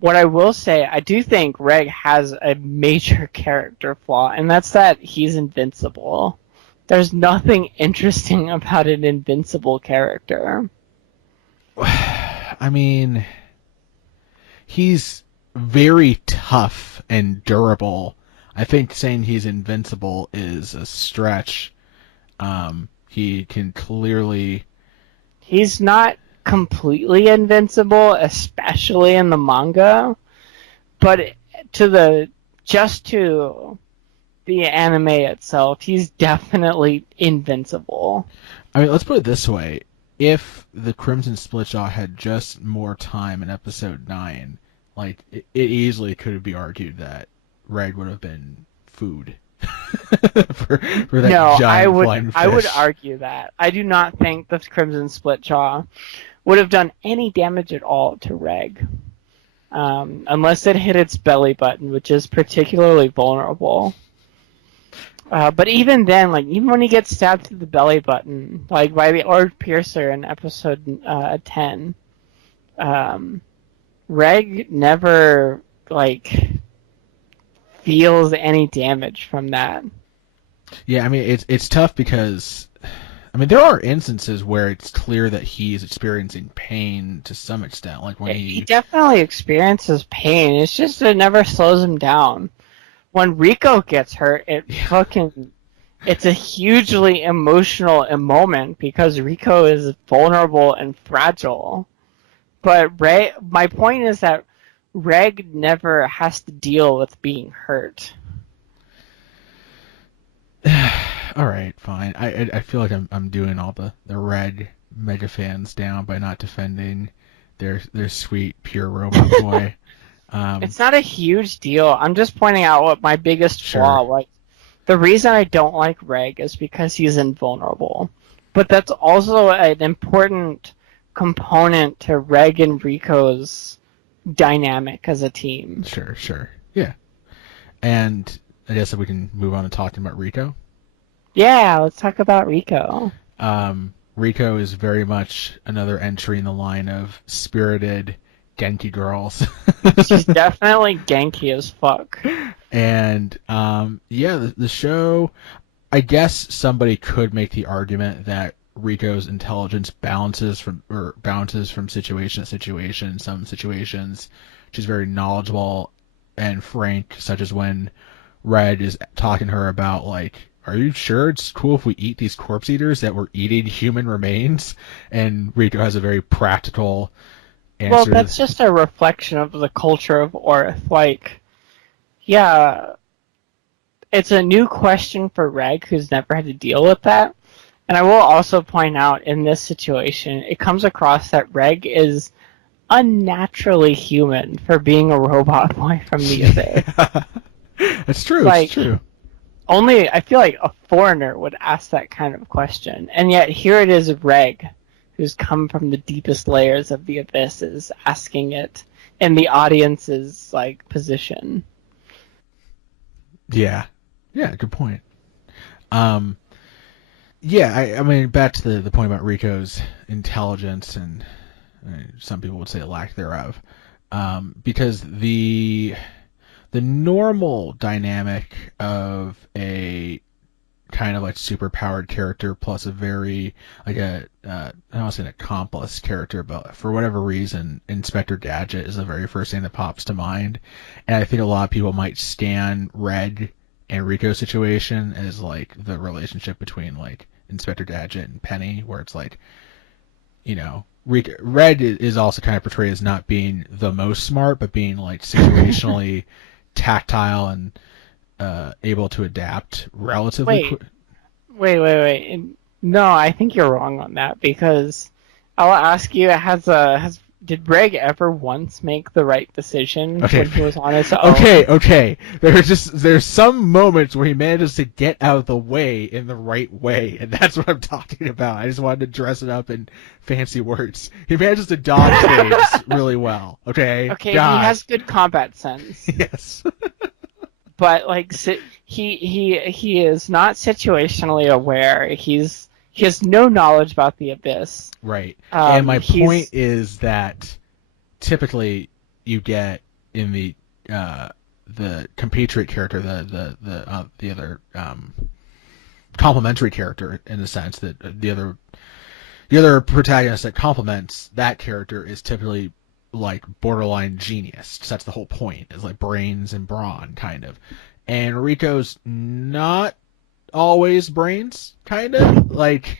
What I will say, I do think Reg has a major character flaw, and that's that he's invincible. There's nothing interesting about an invincible character. I mean, he's very tough and durable. I think saying he's invincible is a stretch. He can clearly. He's not completely invincible, especially in the manga, but to the anime itself, he's definitely invincible. I mean, let's put it this way: if the Crimson Splitjaw had just more time in episode 9, like it easily could be argued that Red would have been food. for that No, giant flying fish. I would argue that. I do not think the Crimson Splitjaw would have done any damage at all to Reg. Unless it hit its belly button, which is particularly vulnerable. But even then, like even when he gets stabbed through the belly button, like by the Orb Piercer in episode 10, Reg never like feels any damage from that. Yeah, I mean it's tough because I mean there are instances where it's clear that he's experiencing pain to some extent, like when He definitely experiences pain. It's just it never slows him down. When Rico gets hurt, it's a hugely emotional moment because Rico is vulnerable and fragile. But my point is that Reg never has to deal with being hurt. All right, fine. I feel like I'm doing all the Reg mega fans down by not defending their sweet pure robot boy. It's not a huge deal. I'm just pointing out what my biggest flaw was. The reason I don't like Reg is because he's invulnerable. But that's also an important component to Reg and Rico's dynamic as a team. Sure. Yeah. And I guess that we can move on to talking about Rico. Yeah, let's talk about Rico. Rico is very much another entry in the line of spirited Genki girls. She's definitely Genki as fuck. And yeah, the show, I guess somebody could make the argument that Rico's intelligence bounces from situation to situation. In some situations, she's very knowledgeable and frank, such as when Red is talking to her about like, are you sure it's cool if we eat these corpse eaters that we're eating human remains? And Rico has a very practical answer. Well, that's just a reflection of the culture of Orth. Like, yeah, it's a new question for Reg, who's never had to deal with that. And I will also point out, in this situation, it comes across that Reg is unnaturally human for being a robot boy from the Abyss. That's true. Like, it's true. Only, I feel like a foreigner would ask that kind of question. And yet, here it is Reg, who's come from the deepest layers of the Abyss, is asking it in the audience's, like, position. Yeah, good point. Yeah, I mean, back to the point about Rico's intelligence, and I mean, some people would say lack thereof, because the normal dynamic of a kind of like superpowered character plus a very like I don't want to say an accomplice character, but for whatever reason, Inspector Gadget is the very first thing that pops to mind, and I think a lot of people might scan Red and Rico's situation as like the relationship between like Inspector Gadget and Penny, where it's like, you know, Red is also kind of portrayed as not being the most smart, but being like situationally tactile and able to adapt relatively quick. Wait. No, I think you're wrong on that, because I'll ask you, did Reg ever once make the right decision when he was on his own? Okay. There's some moments where he manages to get out of the way in the right way, and that's what I'm talking about. I just wanted to dress it up in fancy words. He manages to dodge things really well. Okay. Okay, God. He has good combat sense. Yes. But like he is not situationally aware. He has no knowledge about the Abyss. Right. And my point is that typically you get in the compatriot character, the other complementary character, in the sense that the other protagonist that complements that character is typically like borderline genius. So that's the whole point, is like brains and brawn kind of. And Rico's not always brains, kind of like.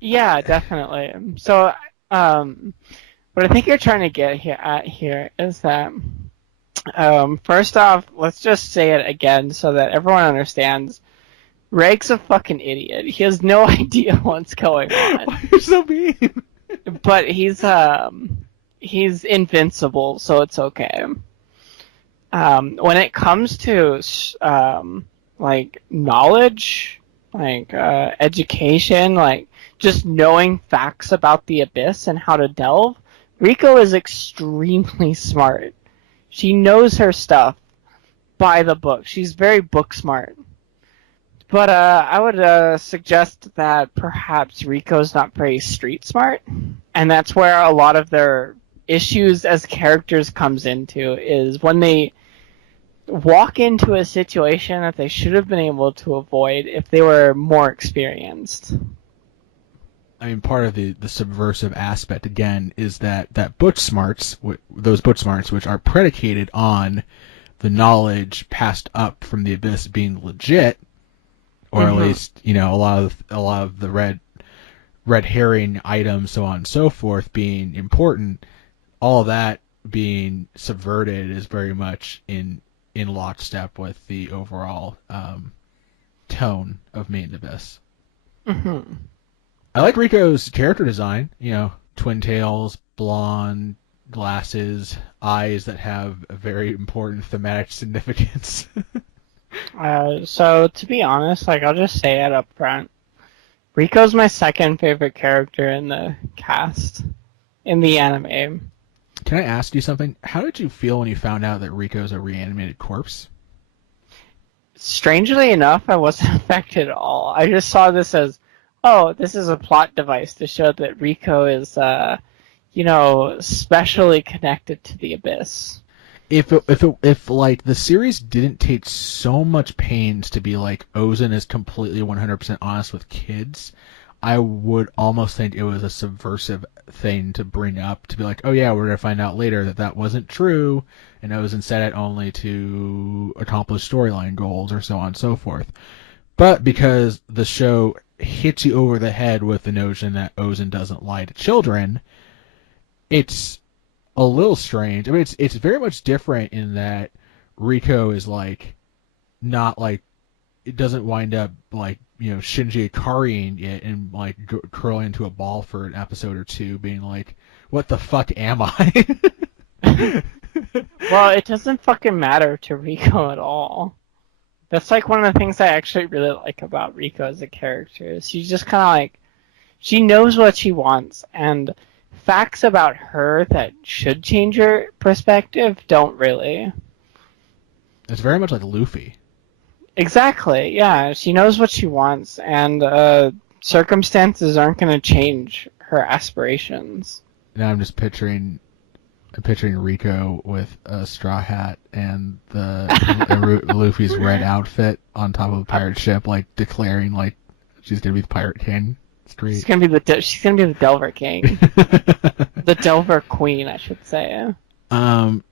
Yeah, definitely. So, what I think you're trying to get here is that, first off, let's just say it again so that everyone understands. Reg's a fucking idiot. He has no idea what's going on. Why are you so mean? But he's invincible, so it's okay. When it comes to like knowledge, like education, like just knowing facts about the abyss and how to delve, Riko is extremely smart. She knows her stuff by the book. She's very book smart. But I would suggest that perhaps Riko's not very street smart, and that's where a lot of their issues as characters comes into, is when they walk into a situation that they should have been able to avoid if they were more experienced. I mean, part of the subversive aspect, again, is that book smarts, those book smarts, which are predicated on the knowledge passed up from the abyss being legit, or at least, a lot of the red herring items, so on and so forth, being important, all of that being subverted is very much in lockstep with the overall tone of Made in Abyss. I like Riko's character design. Twin tails, blonde, glasses, eyes that have a very important thematic significance. So to be honest, like, I'll just say it up front. Riko's my second favorite character in the cast, in the anime. Can I ask you something? How did you feel when you found out that Riko's a reanimated corpse? Strangely enough, I wasn't affected at all. I just saw this as, oh, this is a plot device to show that Riko is, specially connected to the abyss. If like the series didn't take so much pains to be like Ozen is completely 100% honest with kids, I would almost think it was a subversive thing to bring up, to be like, oh yeah, we're gonna find out later that wasn't true, and Ozen said it only to accomplish storyline goals or so on and so forth. But because the show hits you over the head with the notion that Ozen doesn't lie to children, it's a little strange. I mean, it's very much different in that Riko is like not like, it doesn't wind up like Shinji Ikariing it and like curling into a ball for an episode or two, being like, "What the fuck am I?" Well, it doesn't fucking matter to Riko at all. That's like one of the things I actually really like about Riko as a character. She's just kind of like, she knows what she wants, and facts about her that should change her perspective don't really. It's very much like Luffy. Exactly, yeah. She knows what she wants, and circumstances aren't going to change her aspirations. Now I'm picturing Riko with a straw hat and Luffy's red outfit on top of a pirate ship, like declaring like she's gonna be the pirate king. Street. She's gonna be the Delver King, the Delver Queen, I should say. I'm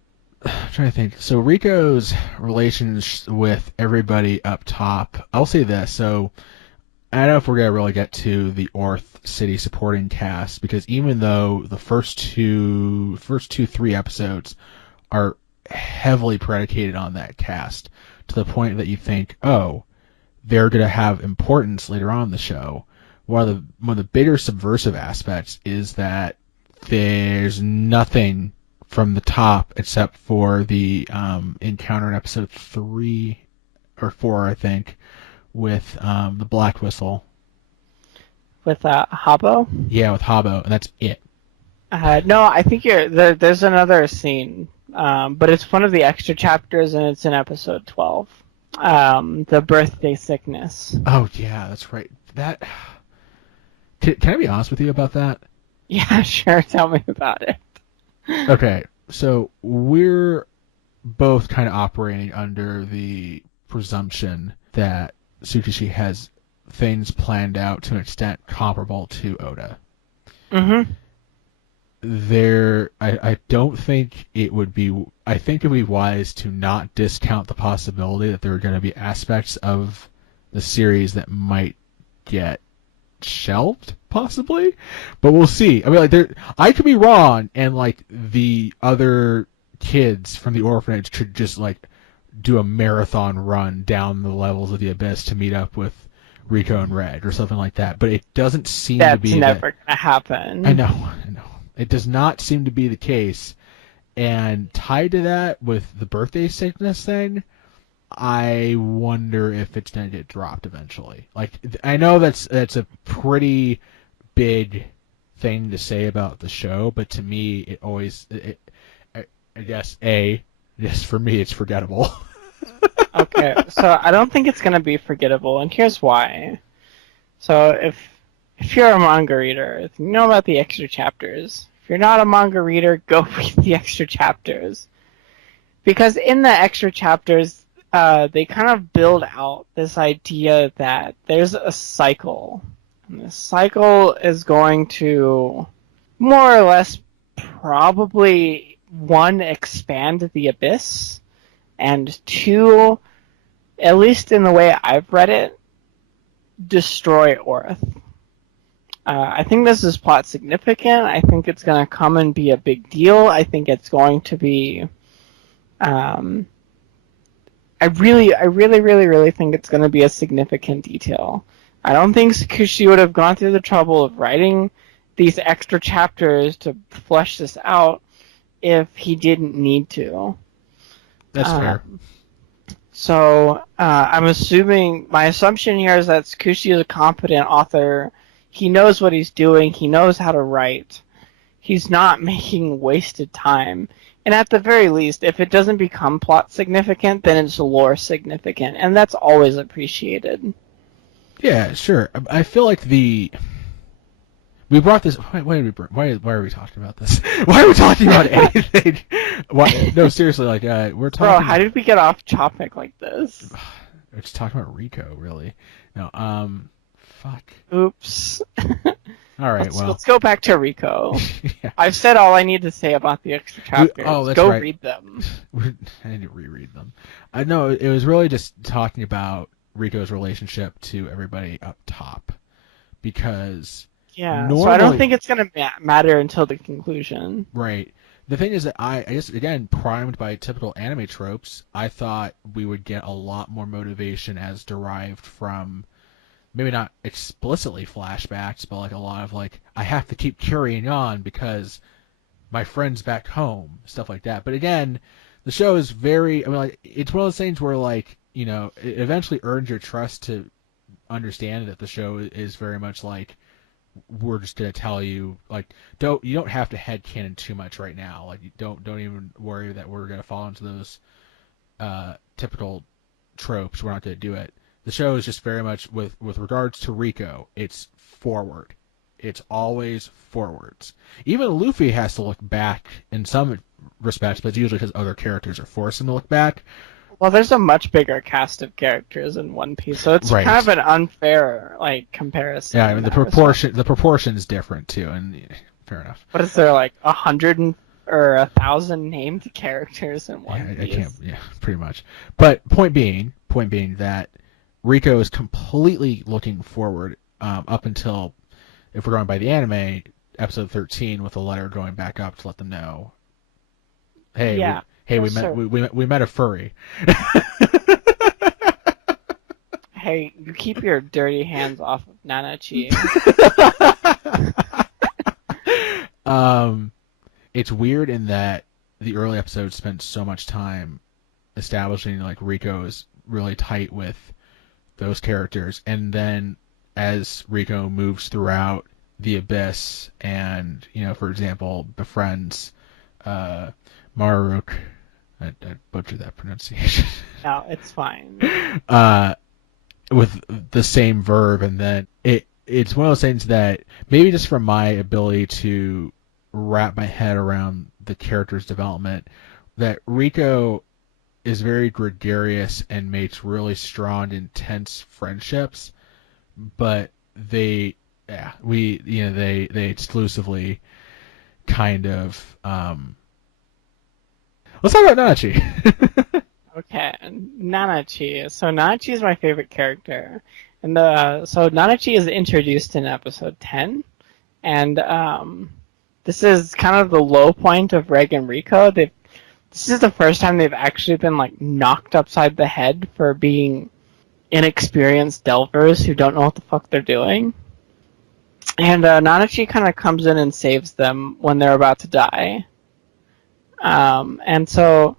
trying to think. So Riko's relations with everybody up top. I'll say this. So I don't know if we're gonna really get to the Orth City supporting cast, because even though the first two, 3 episodes are heavily predicated on that cast, to the point that you think, oh, they're gonna have importance later on in the show. One of the bigger subversive aspects is that there's nothing from the top except for the encounter in episode 3 or 4, I think, with the Black Whistle. With Habo? Yeah, with Habo, and that's it. No, I think there's another scene, but it's one of the extra chapters, and it's in episode 12. The birthday sickness. Oh yeah, that's right. That. Can I be honest with you about that? Yeah, sure. Tell me about it. Okay, so we're both kind of operating under the presumption that Tsuchishi has things planned out to an extent comparable to Oda. Mm-hmm. I don't think it would be... I think it would be wise to not discount the possibility that there are going to be aspects of the series that might get shelved, possibly, but we'll see. I mean, like, I could be wrong, and like the other kids from the orphanage could just like do a marathon run down the levels of the abyss to meet up with Riko and Red or something like that. But it doesn't seem to be. That's never gonna happen. I know. It does not seem to be the case. And tied to that with the birthday sickness thing, I wonder if it's gonna get dropped eventually. Like, I know that's a pretty big thing to say about the show, but to me, it always, I guess, just for me, it's forgettable. Okay, so I don't think it's gonna be forgettable, and here's why. So if you're a manga reader, you know about the extra chapters. If you're not a manga reader, go read the extra chapters. Because in the extra chapters, they kind of build out this idea that there's a cycle. And this cycle is going to more or less probably, one, expand the abyss, and two, at least in the way I've read it, destroy Orth. I think this is plot significant. I think it's going to come and be a big deal. I think it's going to be. I really think it's going to be a significant detail. I don't think Sakushi would have gone through the trouble of writing these extra chapters to flesh this out if he didn't need to. That's fair. So I'm assuming, my assumption here is that Sakushi is a competent author. He knows what he's doing. He knows how to write. He's not making wasted time. And at the very least, if it doesn't become plot significant, then it's lore significant, and that's always appreciated. Yeah, sure. I feel like we brought this. Why are we talking about this? Why are we talking about anything? No, seriously, like we're talking. Bro, how did we get off topic like this? We're just talking about Rico, really. No, fuck. Oops. All right, let's go back to Rico. Yeah. I've said all I need to say about the extra chapters. That's go right. read them. I need to reread them. I know it was really just talking about Rico's relationship to everybody up top, because so I don't think it's gonna matter until the conclusion. Right. The thing is that I guess, again, primed by typical anime tropes, I thought we would get a lot more motivation as derived from, maybe not explicitly flashbacks, but like a lot of like, I have to keep carrying on because my friend's back home, stuff like that. But again, the show is very, I mean, like, it's one of those things where, like, you know, it eventually earns your trust to understand that the show is very much like, we're just gonna tell you, like, you don't have to headcanon too much right now. Like, you don't even worry that we're gonna fall into those typical tropes. We're not gonna do it. The show is just very much with regards to Rico. It's forward. It's always forwards. Even Luffy has to look back in some respects, but it's usually because other characters are forcing him to look back. Well, there's a much bigger cast of characters in One Piece, so it's kind of an unfair comparison. Yeah, I mean the proportion is different too, and fair enough. What is there, like 100 or 1,000 named characters in One Piece? I can't. Yeah, pretty much. But point being that Rico is completely looking forward up until, if we're going by the anime, episode 13, with a letter going back up to let them know, hey, we met a furry. Hey, you keep your dirty hands off of Nanachi. It's weird in that the early episodes spent so much time establishing, like, Rico is really tight with those characters, and then as Rico moves throughout the abyss and, you know, for example, befriends Maruk, I butchered that pronunciation. No, it's fine. With the same verb, and then it's one of those things that, maybe just from my ability to wrap my head around the character's development, that Rico is very gregarious and makes really strong, intense friendships, but they exclusively kind of let's talk about Nanachi. Okay, Nanachi. So Nanachi is my favorite character, and so Nanachi is introduced in episode 10, and this is kind of the low point of Reg and Rico. This is the first time they've actually been, like, knocked upside the head for being inexperienced delvers who don't know what the fuck they're doing. And Nanachi kind of comes in and saves them when they're about to die. And so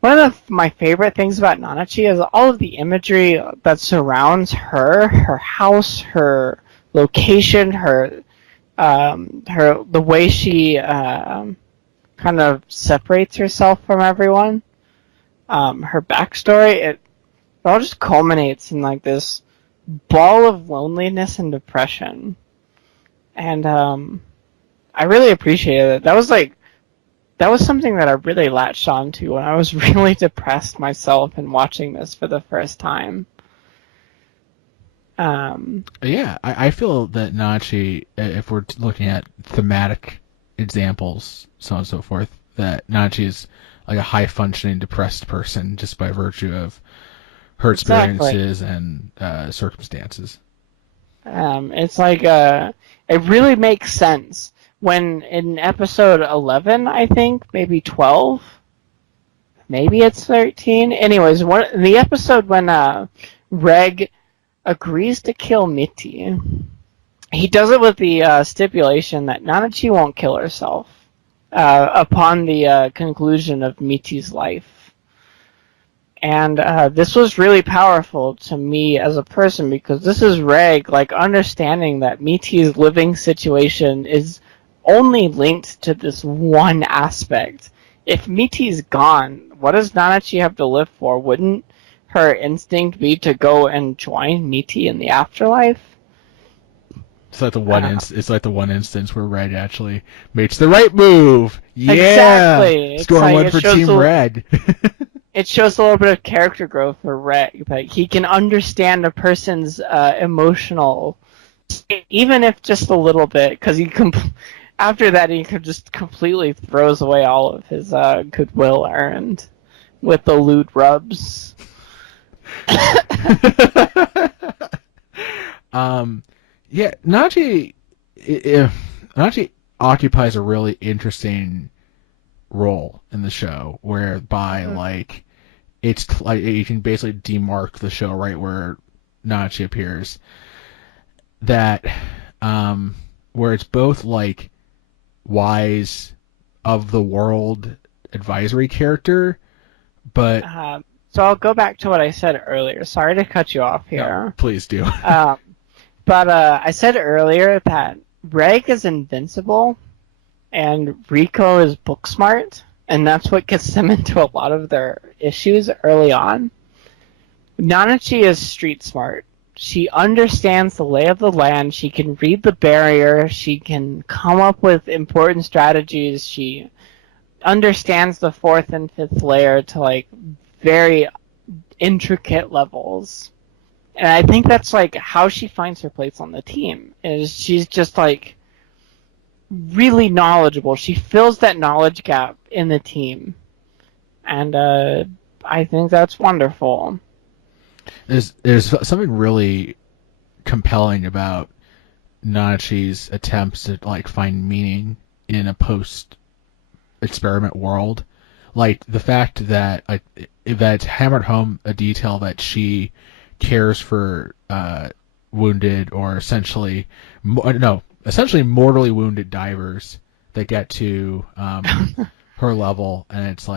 One of my favorite things about Nanachi is all of the imagery that surrounds her, her house, her location, the way she kind of separates herself from everyone, her backstory. It all just culminates in like this ball of loneliness and depression, and I really appreciated it. That was something that I really latched onto when I was really depressed myself and watching this for the first time. Um, Yeah, I feel that Nachi, if we're looking at thematic examples, so on and so forth, that Nachi is like a high functioning depressed person just by virtue of her exactly. experiences and circumstances. It's like it really makes sense when in episode 11, I think, maybe 12, maybe it's 13. Anyways, the episode when Reg agrees to kill Mitty, he does it with the stipulation that Nanachi won't kill herself upon the conclusion of Mitty's life. And this was really powerful to me as a person because this is Reg, like, understanding that Mitty's living situation is only linked to this one aspect. If Mitty's gone, what does Nanachi have to live for? Wouldn't her instinct be to go and join Mitty in the afterlife? Uh, It's like the one instance where Red actually makes the right move. Yeah, exactly. It's scoring like one for Team Red. it shows a little bit of character growth for Reg. Like he can understand a person's emotional, even if just a little bit, because after that he just completely throws away all of his goodwill earned with the lewd rubs. um, yeah, Nachi occupies a really interesting role in the show, whereby like it's like you can basically demark the show right where Nachi appears. That where it's both like wise of the world advisory character, but So I'll go back to what I said earlier. Sorry to cut you off no, here. please do. But I said earlier that Reg is invincible and Rico is book smart, and that's what gets them into a lot of their issues early on. Nanachi is street smart. She understands the lay of the land. She can read the barrier. She can come up with important strategies. She understands the fourth and fifth layer to like very intricate levels. And I think that's like how she finds her place on the team. Is she's just like really knowledgeable. She fills that knowledge gap in the team, and I think that's wonderful. There's something really compelling about Nachi's attempts to like find meaning in a post experiment world. Like the fact that it's hammered home a detail that she cares for wounded or essentially mortally wounded divers that get to her level, and it's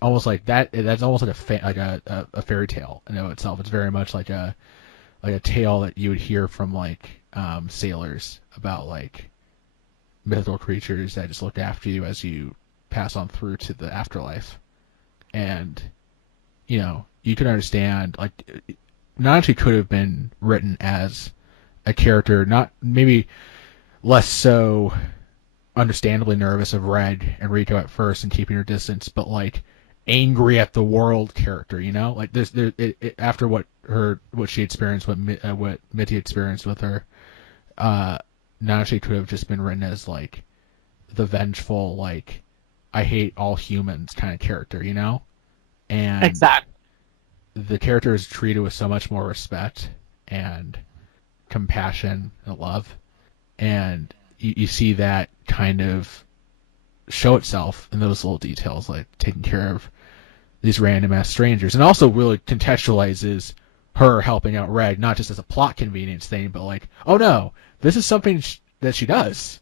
almost like that. That's almost like a fairy tale in and of itself. It's very much like a tale that you would hear from like sailors about like mythical creatures that just look after you as you pass on through to the afterlife. And you can understand like Nanachi could have been written as a character, not maybe less so understandably nervous of Red and Rico at first and keeping her distance, but like angry at the world character, like after what she experienced, what Mitty experienced with her, Nanachi could have just been written as like the vengeful, like I hate all humans kind of character, and Exactly. the character is treated with so much more respect and compassion and love, and you see that kind of show itself in those little details, like taking care of these random ass strangers, and also really contextualizes her helping out Red, not just as a plot convenience thing, but like, oh no, this is something that she does.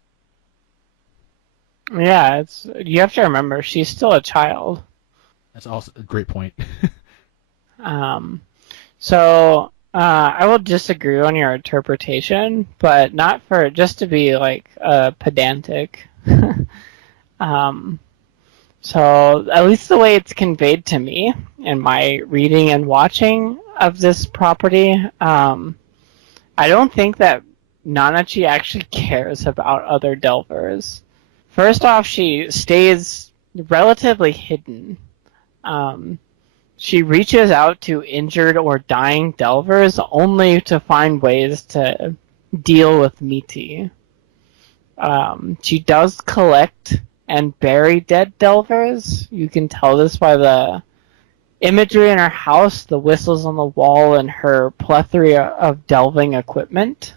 Yeah, you have to remember she's still a child. That's also a great point. Um, so I will disagree on your interpretation, but not for just to be like pedantic. um, so at least the way it's conveyed to me in my reading and watching of this property, I don't think that Nanachi actually cares about other Delvers. First off, she stays relatively hidden. Um, she reaches out to injured or dying Delvers only to find ways to deal with Miti. She does collect and bury dead Delvers. You can tell this by the imagery in her house, the whistles on the wall, and her plethora of delving equipment.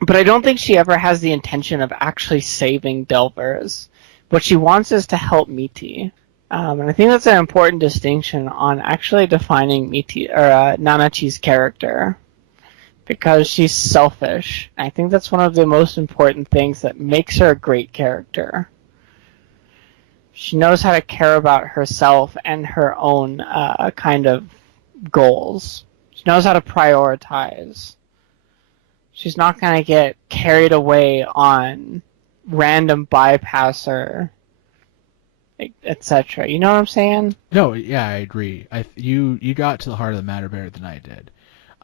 But I don't think she ever has the intention of actually saving Delvers. What she wants is to help Miti. And I think that's an important distinction on actually defining Nanachi's character. Because she's selfish. I think that's one of the most important things that makes her a great character. She knows how to care about herself and her own kind of goals. She knows how to prioritize. She's not going to get carried away on random bypasser, etc. You know what I'm saying? No, yeah, I agree. You got to the heart of the matter better than I did.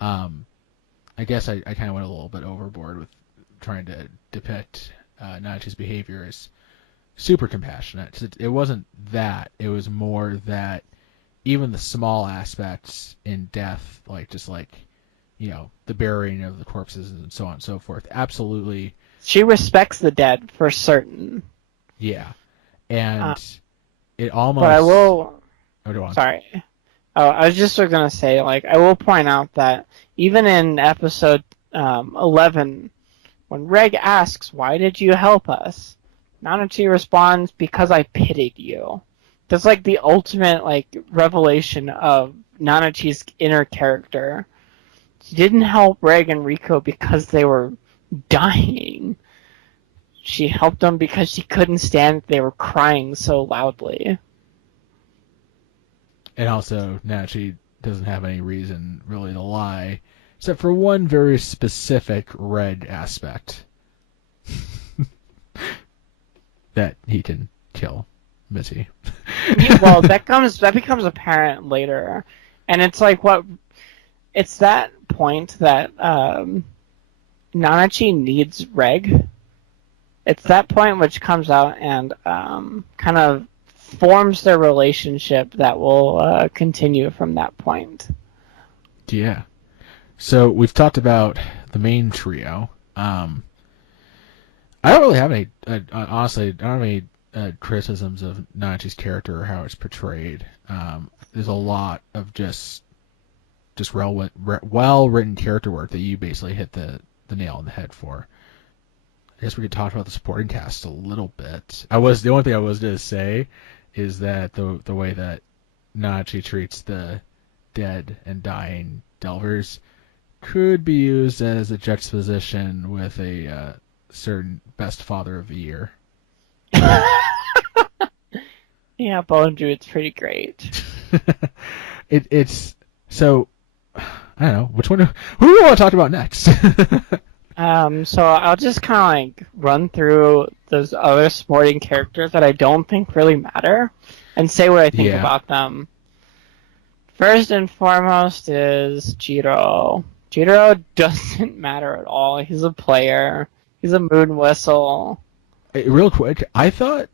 I guess I kind of went a little bit overboard with trying to depict Nanachi's behavior as super compassionate. It wasn't that. It was more that even the small aspects in death, like the burying of the corpses and so on and so forth, absolutely. She respects the dead for certain. Yeah, and it almost. But I will. Oh, go on. Sorry. Oh, I was just going to say, I will point out that even in episode 11, when Reg asks, "Why did you help us?" Nanachi responds, "Because I pitied you." That's the ultimate revelation of Nanachi's inner character. She didn't help Reg and Rico because they were dying. She helped them because she couldn't stand that they were crying so loudly. And also, Nanachi doesn't have any reason really to lie, except for one very specific Reg aspect. That he can kill Missy. Well, that becomes apparent later, and it's it's that point that Nanachi needs Reg. It's that point which comes out and kind of forms their relationship that will continue from that point. Yeah. So we've talked about the main trio. I don't really have any, honestly, I don't have any criticisms of Nanachi's character or how it's portrayed. There's a lot of just well-written character work that you basically hit the nail on the head for. I guess we could talk about the supporting cast a little bit. The only thing I was going to say is that the way that Nanachi treats the dead and dying Delvers could be used as a juxtaposition with a certain best father of the year. Yeah, Bone Druid's pretty great. It's so I don't know which one. Who do we want to talk about next? So I'll just kind of run through those other supporting characters that I don't think really matter, and say what I think about them. First and foremost is Jiro. Jiro doesn't matter at all. He's a player. He's a moon whistle. Real quick, I thought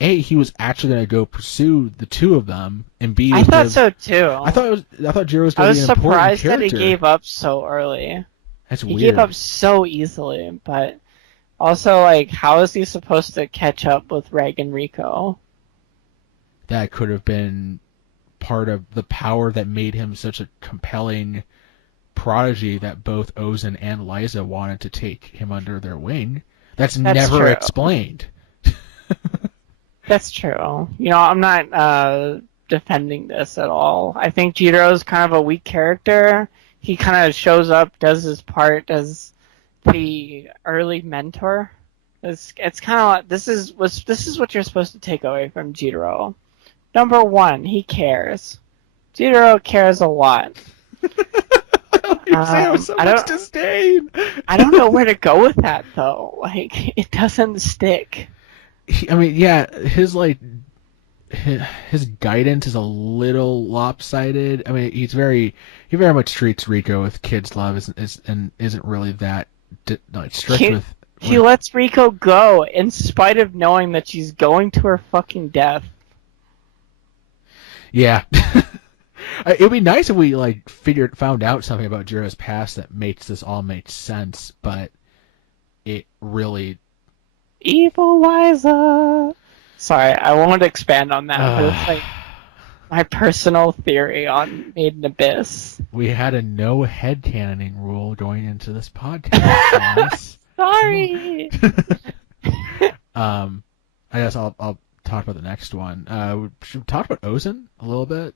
A, he was actually going to go pursue the two of them, and B, I thought so too. I thought Jiro was going to be an important character. I was surprised that he gave up so early. That's weird. He gave up so easily, but also how is he supposed to catch up with Reg and Rico? That could have been part of the power that made him such a compelling prodigy that both Ozen and Liza wanted to take him under their wing. That's never true. Explained. That's true. I'm not defending this at all. I think Jiro's kind of a weak character. He kind of shows up, does his part as the early mentor. It's kind of this is what you're supposed to take away from Jiro. Number one, he cares. Jotaro cares a lot. You say it with so much disdain. I don't know where to go with that though. Like, it doesn't stick. I mean, yeah, his guidance is a little lopsided. I mean, he very much treats Rico with kids' love, and isn't really that strict with. He lets Rico go in spite of knowing that she's going to her fucking death. Yeah. It would be nice if we found out something about Jiro's past that makes this all make sense, but it really. Evil Liza. Sorry, I won't expand on that. But it's like my personal theory on Made in Abyss. We had a no headcanoning rule going into this podcast. Sorry. I guess I'll talk about the next one. Should we talk about Ozen a little bit?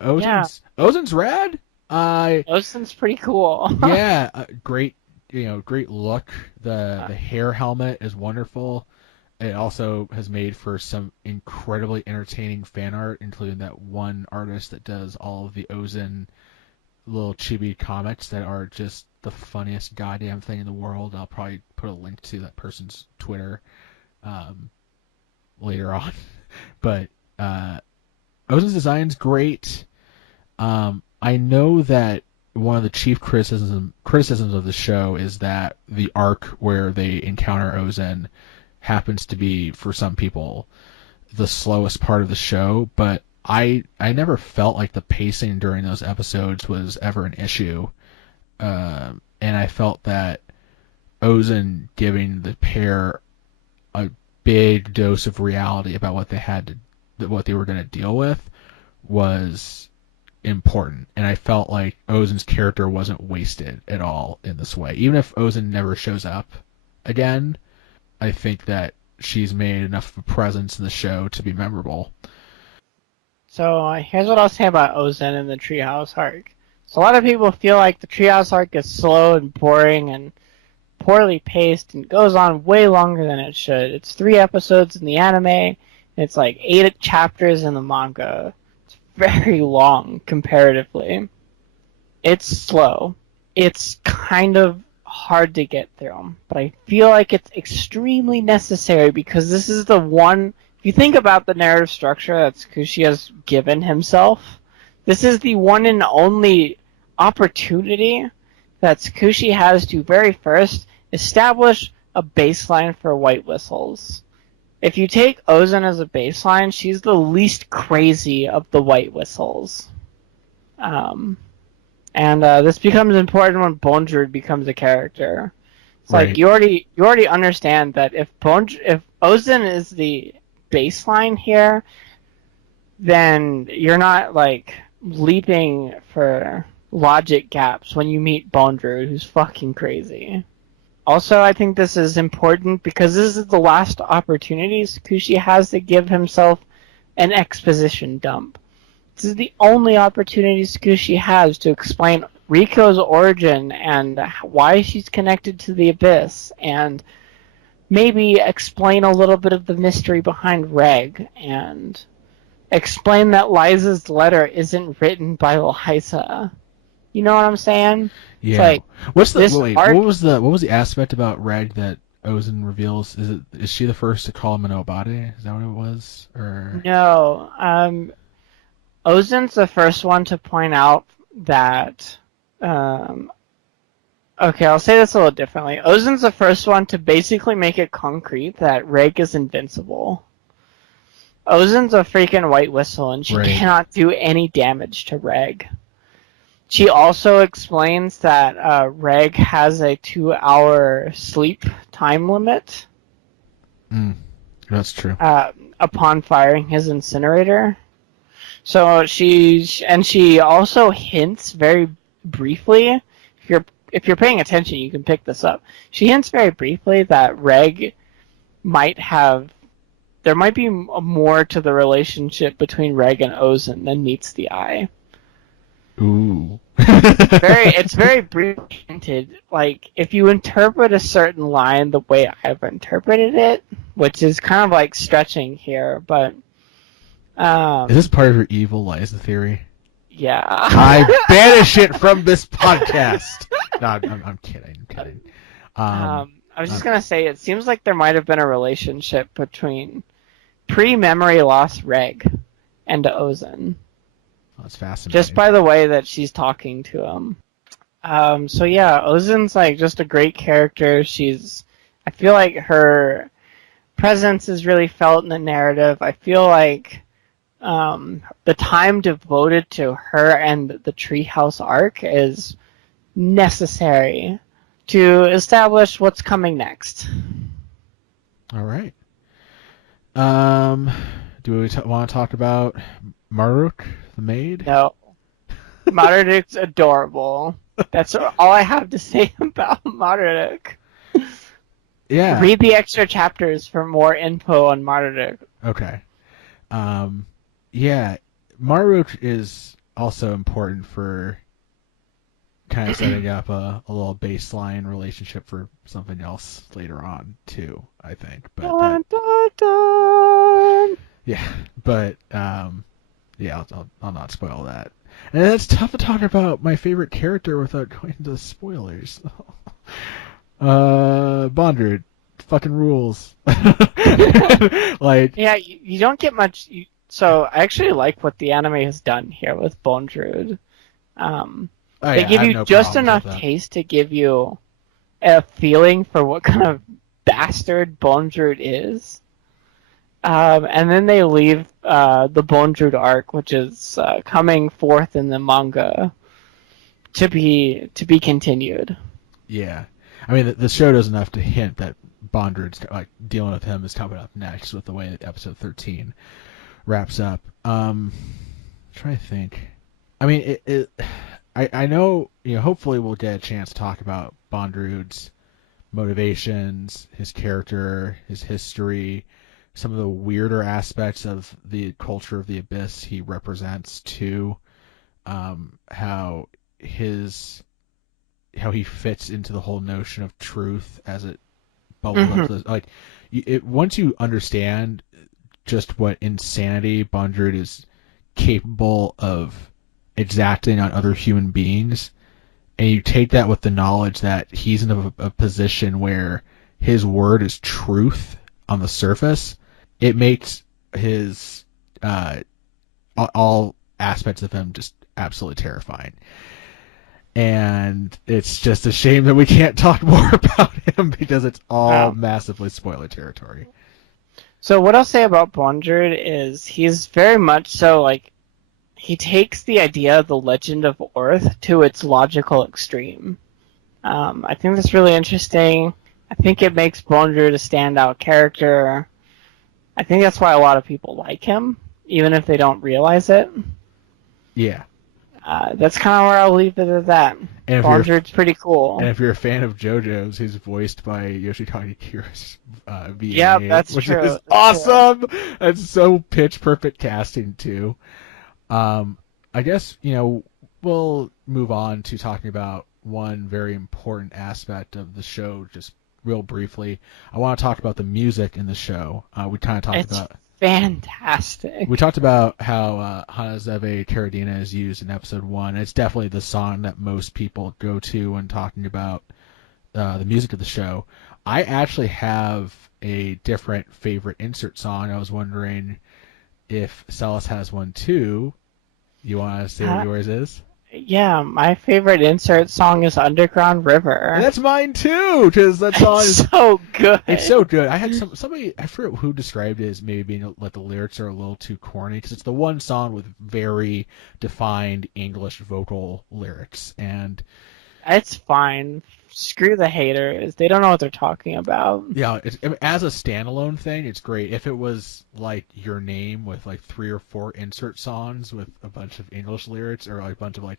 Ozen's rad. Ozen's pretty cool. Yeah, great. Great look. The hair helmet is wonderful. It also has made for some incredibly entertaining fan art, including that one artist that does all of the Ozen little chibi comics that are just the funniest goddamn thing in the world. I'll probably put a link to that person's Twitter later on. But Ozen's design's great. I know that one of the chief criticisms of the show is that the arc where they encounter Ozen happens to be, for some people, the slowest part of the show, but I never felt like the pacing during those episodes was ever an issue. And I felt that Ozen giving the pair a big dose of reality about what they were going to deal with was important, and I felt like Ozen's character wasn't wasted at all in this way. Even if Ozen never shows up again, I think that she's made enough of a presence in the show to be memorable. So here's what I'll say about Ozen and the Treehouse arc. So a lot of people feel like the Treehouse arc is slow and boring and poorly paced and goes on way longer than it should. It's 3 episodes in the anime, and it's like 8 chapters in the manga. Very long comparatively. It's slow. It's kind of hard to get through, but I feel like it's extremely necessary because this is the one. If you think about the narrative structure that Tsukushi has given himself, this is the one and only opportunity that Tsukushi has to very first establish a baseline for white whistles. If you take Ozen as a baseline, she's the least crazy of the white whistles. This becomes important when Bonjour becomes a character. It's right. Like you already understand that if Ozen is the baseline here, then you're not like leaping for logic gaps when you meet Bonjour, who's fucking crazy. Also, I think this is important because this is the last opportunity Tsukushi has to give himself an exposition dump. This is the only opportunity Tsukushi has to explain Riko's origin and why she's connected to the Abyss, and maybe explain a little bit of the mystery behind Reg, and explain that Liza's letter isn't written by Liza. You know what I'm saying? Yeah. What was the aspect about Reg that Ozen reveals? Is she the first to call him an Obade? Is that what it was? Or no. Ozen's the first one to point out that. Okay, I'll say this a little differently. Ozen's the first one to basically make it concrete that Reg is invincible. Ozen's a freaking white whistle, and she cannot do any damage to Reg. She also explains that Reg has a 2-hour sleep time limit. That's true. Upon firing his incinerator. So she also hints very briefly, if you're paying attention, you can pick this up. She hints very briefly that Reg there might be more to the relationship between Reg and Ozen than meets the eye. Ooh. It's very briefly hinted. Like, if you interpret a certain line the way I've interpreted it, which is kind of like stretching here, but Is this Um, part of your evil lies theory? I yeah. banish it from this podcast. No, I'm kidding. I'm kidding. Um, I was uh, just gonna say, it seems like there might have been a relationship between pre-memory loss Reg and Ozen, that's just fascinating. by the way that she's talking to him. So yeah, Ozen's like just a great character. I feel like her presence is really felt in the narrative. I feel like the time devoted to her and the Treehouse arc is necessary to establish what's coming next. All right. Um, do we want to talk about Maruk, the maid? No, Marduk's adorable. That's all I have to say about Marduk. Yeah. Read the extra chapters for more info on Marduk. Okay. Um, yeah. Maruk is also important for kind of setting up a little baseline relationship for something else later on too, I think. But that, Dun, dun, dun. yeah. But yeah, I'll not spoil that. And it's tough to talk about my favorite character without going into spoilers. Bondred, fucking rules. Like, Yeah, you don't get much. So I actually like what the anime has done here with Bone Druid. oh They yeah, I give have you no just problems with enough that. taste to give you a feeling for what kind of bastard Bone Druid is. And then they leave the Bone Druid arc, which is coming forth in the manga, to be continued. Yeah, I mean the show does enough to hint that Bondred's like dealing with him is coming up next with the way that episode 13 wraps up. Trying to think. I mean, I know, hopefully we'll get a chance to talk about Bondred's motivations, his character, his history, some of the weirder aspects of the culture of the Abyss he represents too. How his how he fits into the whole notion of truth as it bubbles up. Mm-hmm. Like, once you understand just what insanity Bondred is capable of exacting on other human beings, and you take that with the knowledge that he's in a position where his word is truth on the surface, it makes his all aspects of him just absolutely terrifying. And it's just a shame that we can't talk more about him because it's all Wow. massively spoiler territory. So what I'll say about Bondred is he's very much so like he takes the idea of the legend of Orth to its logical extreme. I think that's really interesting. I think it makes Bondred a standout character. I think that's why a lot of people like him, even if they don't realize it. Yeah. That's kind of where I'll leave it at that. And if you're Bondred's pretty and cool. if you're a fan of JoJo's, he's voiced by Yoshikage Kira's Yeah, VA, that's which true. is That's true. awesome. It's so pitch perfect casting too. I guess we'll move on to talking about one very important aspect of the show, just real briefly. I want to talk about the music in the show. We kind of talked It's about fantastic. how Hanazebe Karadina is used in episode 1. It's definitely the song that most people go to when talking about the music of the show. I actually have a different favorite insert song. I was wondering if Celes has one too. You want to say what Uh, yours is? yeah, my favorite insert song is Underground And River. that's mine too, because that song It's is so it's good. so good. I had somebody, I forget who described it as maybe being like the lyrics are a little too corny because it's the one song with very defined English vocal lyrics, and It's fine. Screw the haters. They don't know what they're talking about. yeah, as a standalone thing, it's great. If it was like Your Name with like 3 or 4 insert songs with a bunch of English lyrics or like a bunch of like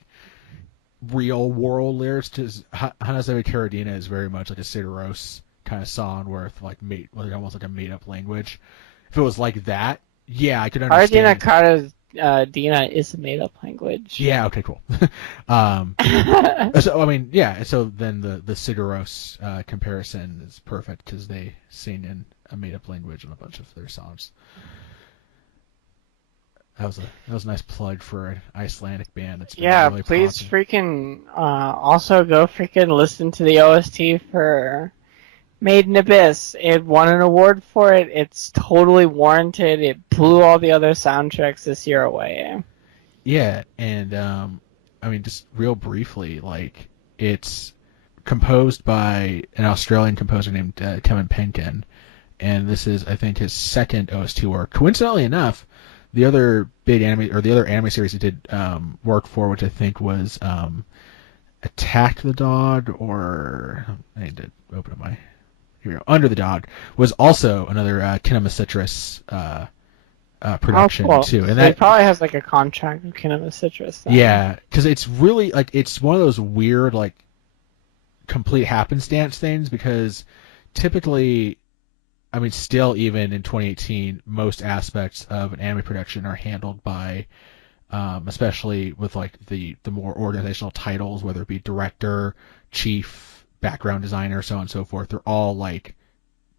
real world lyrics, because Hanazebe Karadina is very much like a Sideros kind of song where it's like almost like a made up language. If it was like that, yeah, I could Ardina understand. Carta Dina is a made up language. Yeah, okay, cool. um, so I mean, yeah. So then the Sideros comparison is perfect because they sing in a made up language in a bunch of their songs. that was a nice plug for an Icelandic band that's been Yeah, really please popular. freaking also go freaking listen to the OST for Made in Abyss. It won an award for it. It's totally warranted. It blew all the other soundtracks this year away. Yeah, and I mean, just real briefly, like it's composed by an Australian composer named Kevin Penkin, and this is, I think, his second OST work. Coincidentally enough, the other anime series he did work for, which I think was Attack the Dog, or I need to open up my here we go. Under the Dog was also another Kinema Citrus Oh, production cool. too, and So he that probably has like a contract with Kinema Citrus then. yeah, because it's really like it's one of those weird like complete happenstance things because typically, I mean, still even in 2018, most aspects of an anime production are handled by, especially with like the more organizational titles, whether it be director, chief, background designer, so on and so forth. They're all like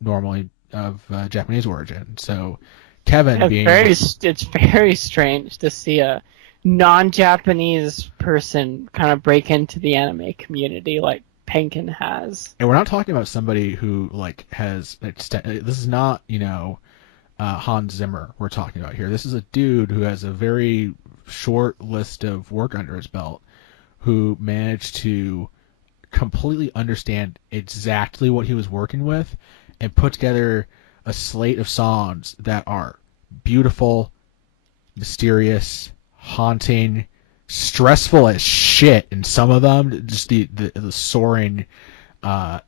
normally of Japanese origin. So Kevin Yeah, being it's very strange to see a non-Japanese person kind of break into the anime community like Penkin has. and we're not talking about somebody who like has this is not Hans Zimmer we're talking about here. This is a dude who has a very short list of work under his belt who managed to completely understand exactly what he was working with and put together a slate of songs that are beautiful, mysterious, haunting, stressful as shit, and some of them just the soaring uh,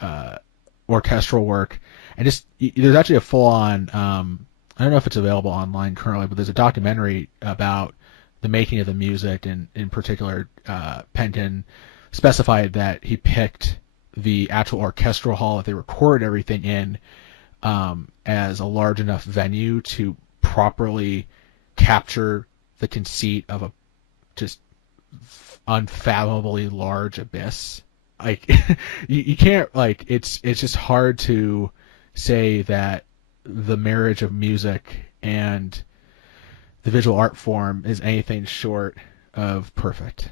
uh, orchestral work, and just there's actually a full on I don't know if it's available online currently, but there's a documentary about the making of the music, and in particular, Penton specified that he picked the actual orchestral hall that they recorded everything in as a large enough venue to properly capture the conceit of a just unfathomably large abyss. Like you can't like it's just hard to say that the marriage of music and the visual art form is anything short of perfect.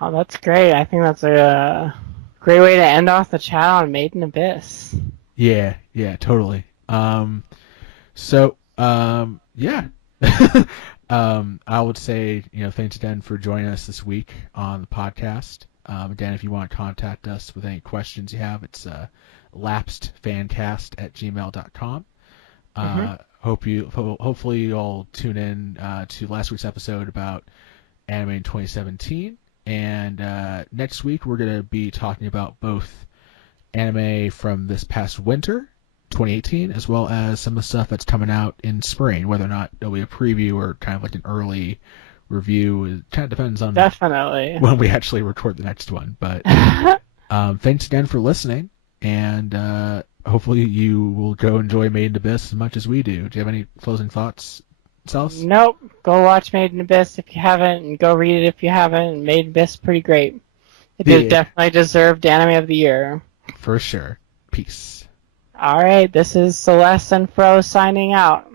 Oh, that's great. I think that's a great way to end off the chat on Made in Abyss. Yeah, yeah, totally. Yeah. I would say, thanks again for joining us this week on the podcast. Again, if you want to contact us with any questions you have, it's lapsedfancast@gmail.com. Mm-hmm. Hopefully you'll tune in to last week's episode about anime in 2017. And next week we're going to be talking about both anime from this past winter, 2018, as well as some of the stuff that's coming out in spring. Whether or not it'll be a preview or kind of like an early review, it kind of depends on Definitely. when we actually record the next one. But thanks again for listening, and hopefully you will go enjoy Made in Abyss as much as we do. Do you have any closing thoughts, Celes? Nope. Go watch Made in Abyss if you haven't, and go read it if you haven't. Made in Abyss pretty great. It did definitely deserved Anime of the Year. For sure. Peace. All right, this is Celeste and Fro signing out.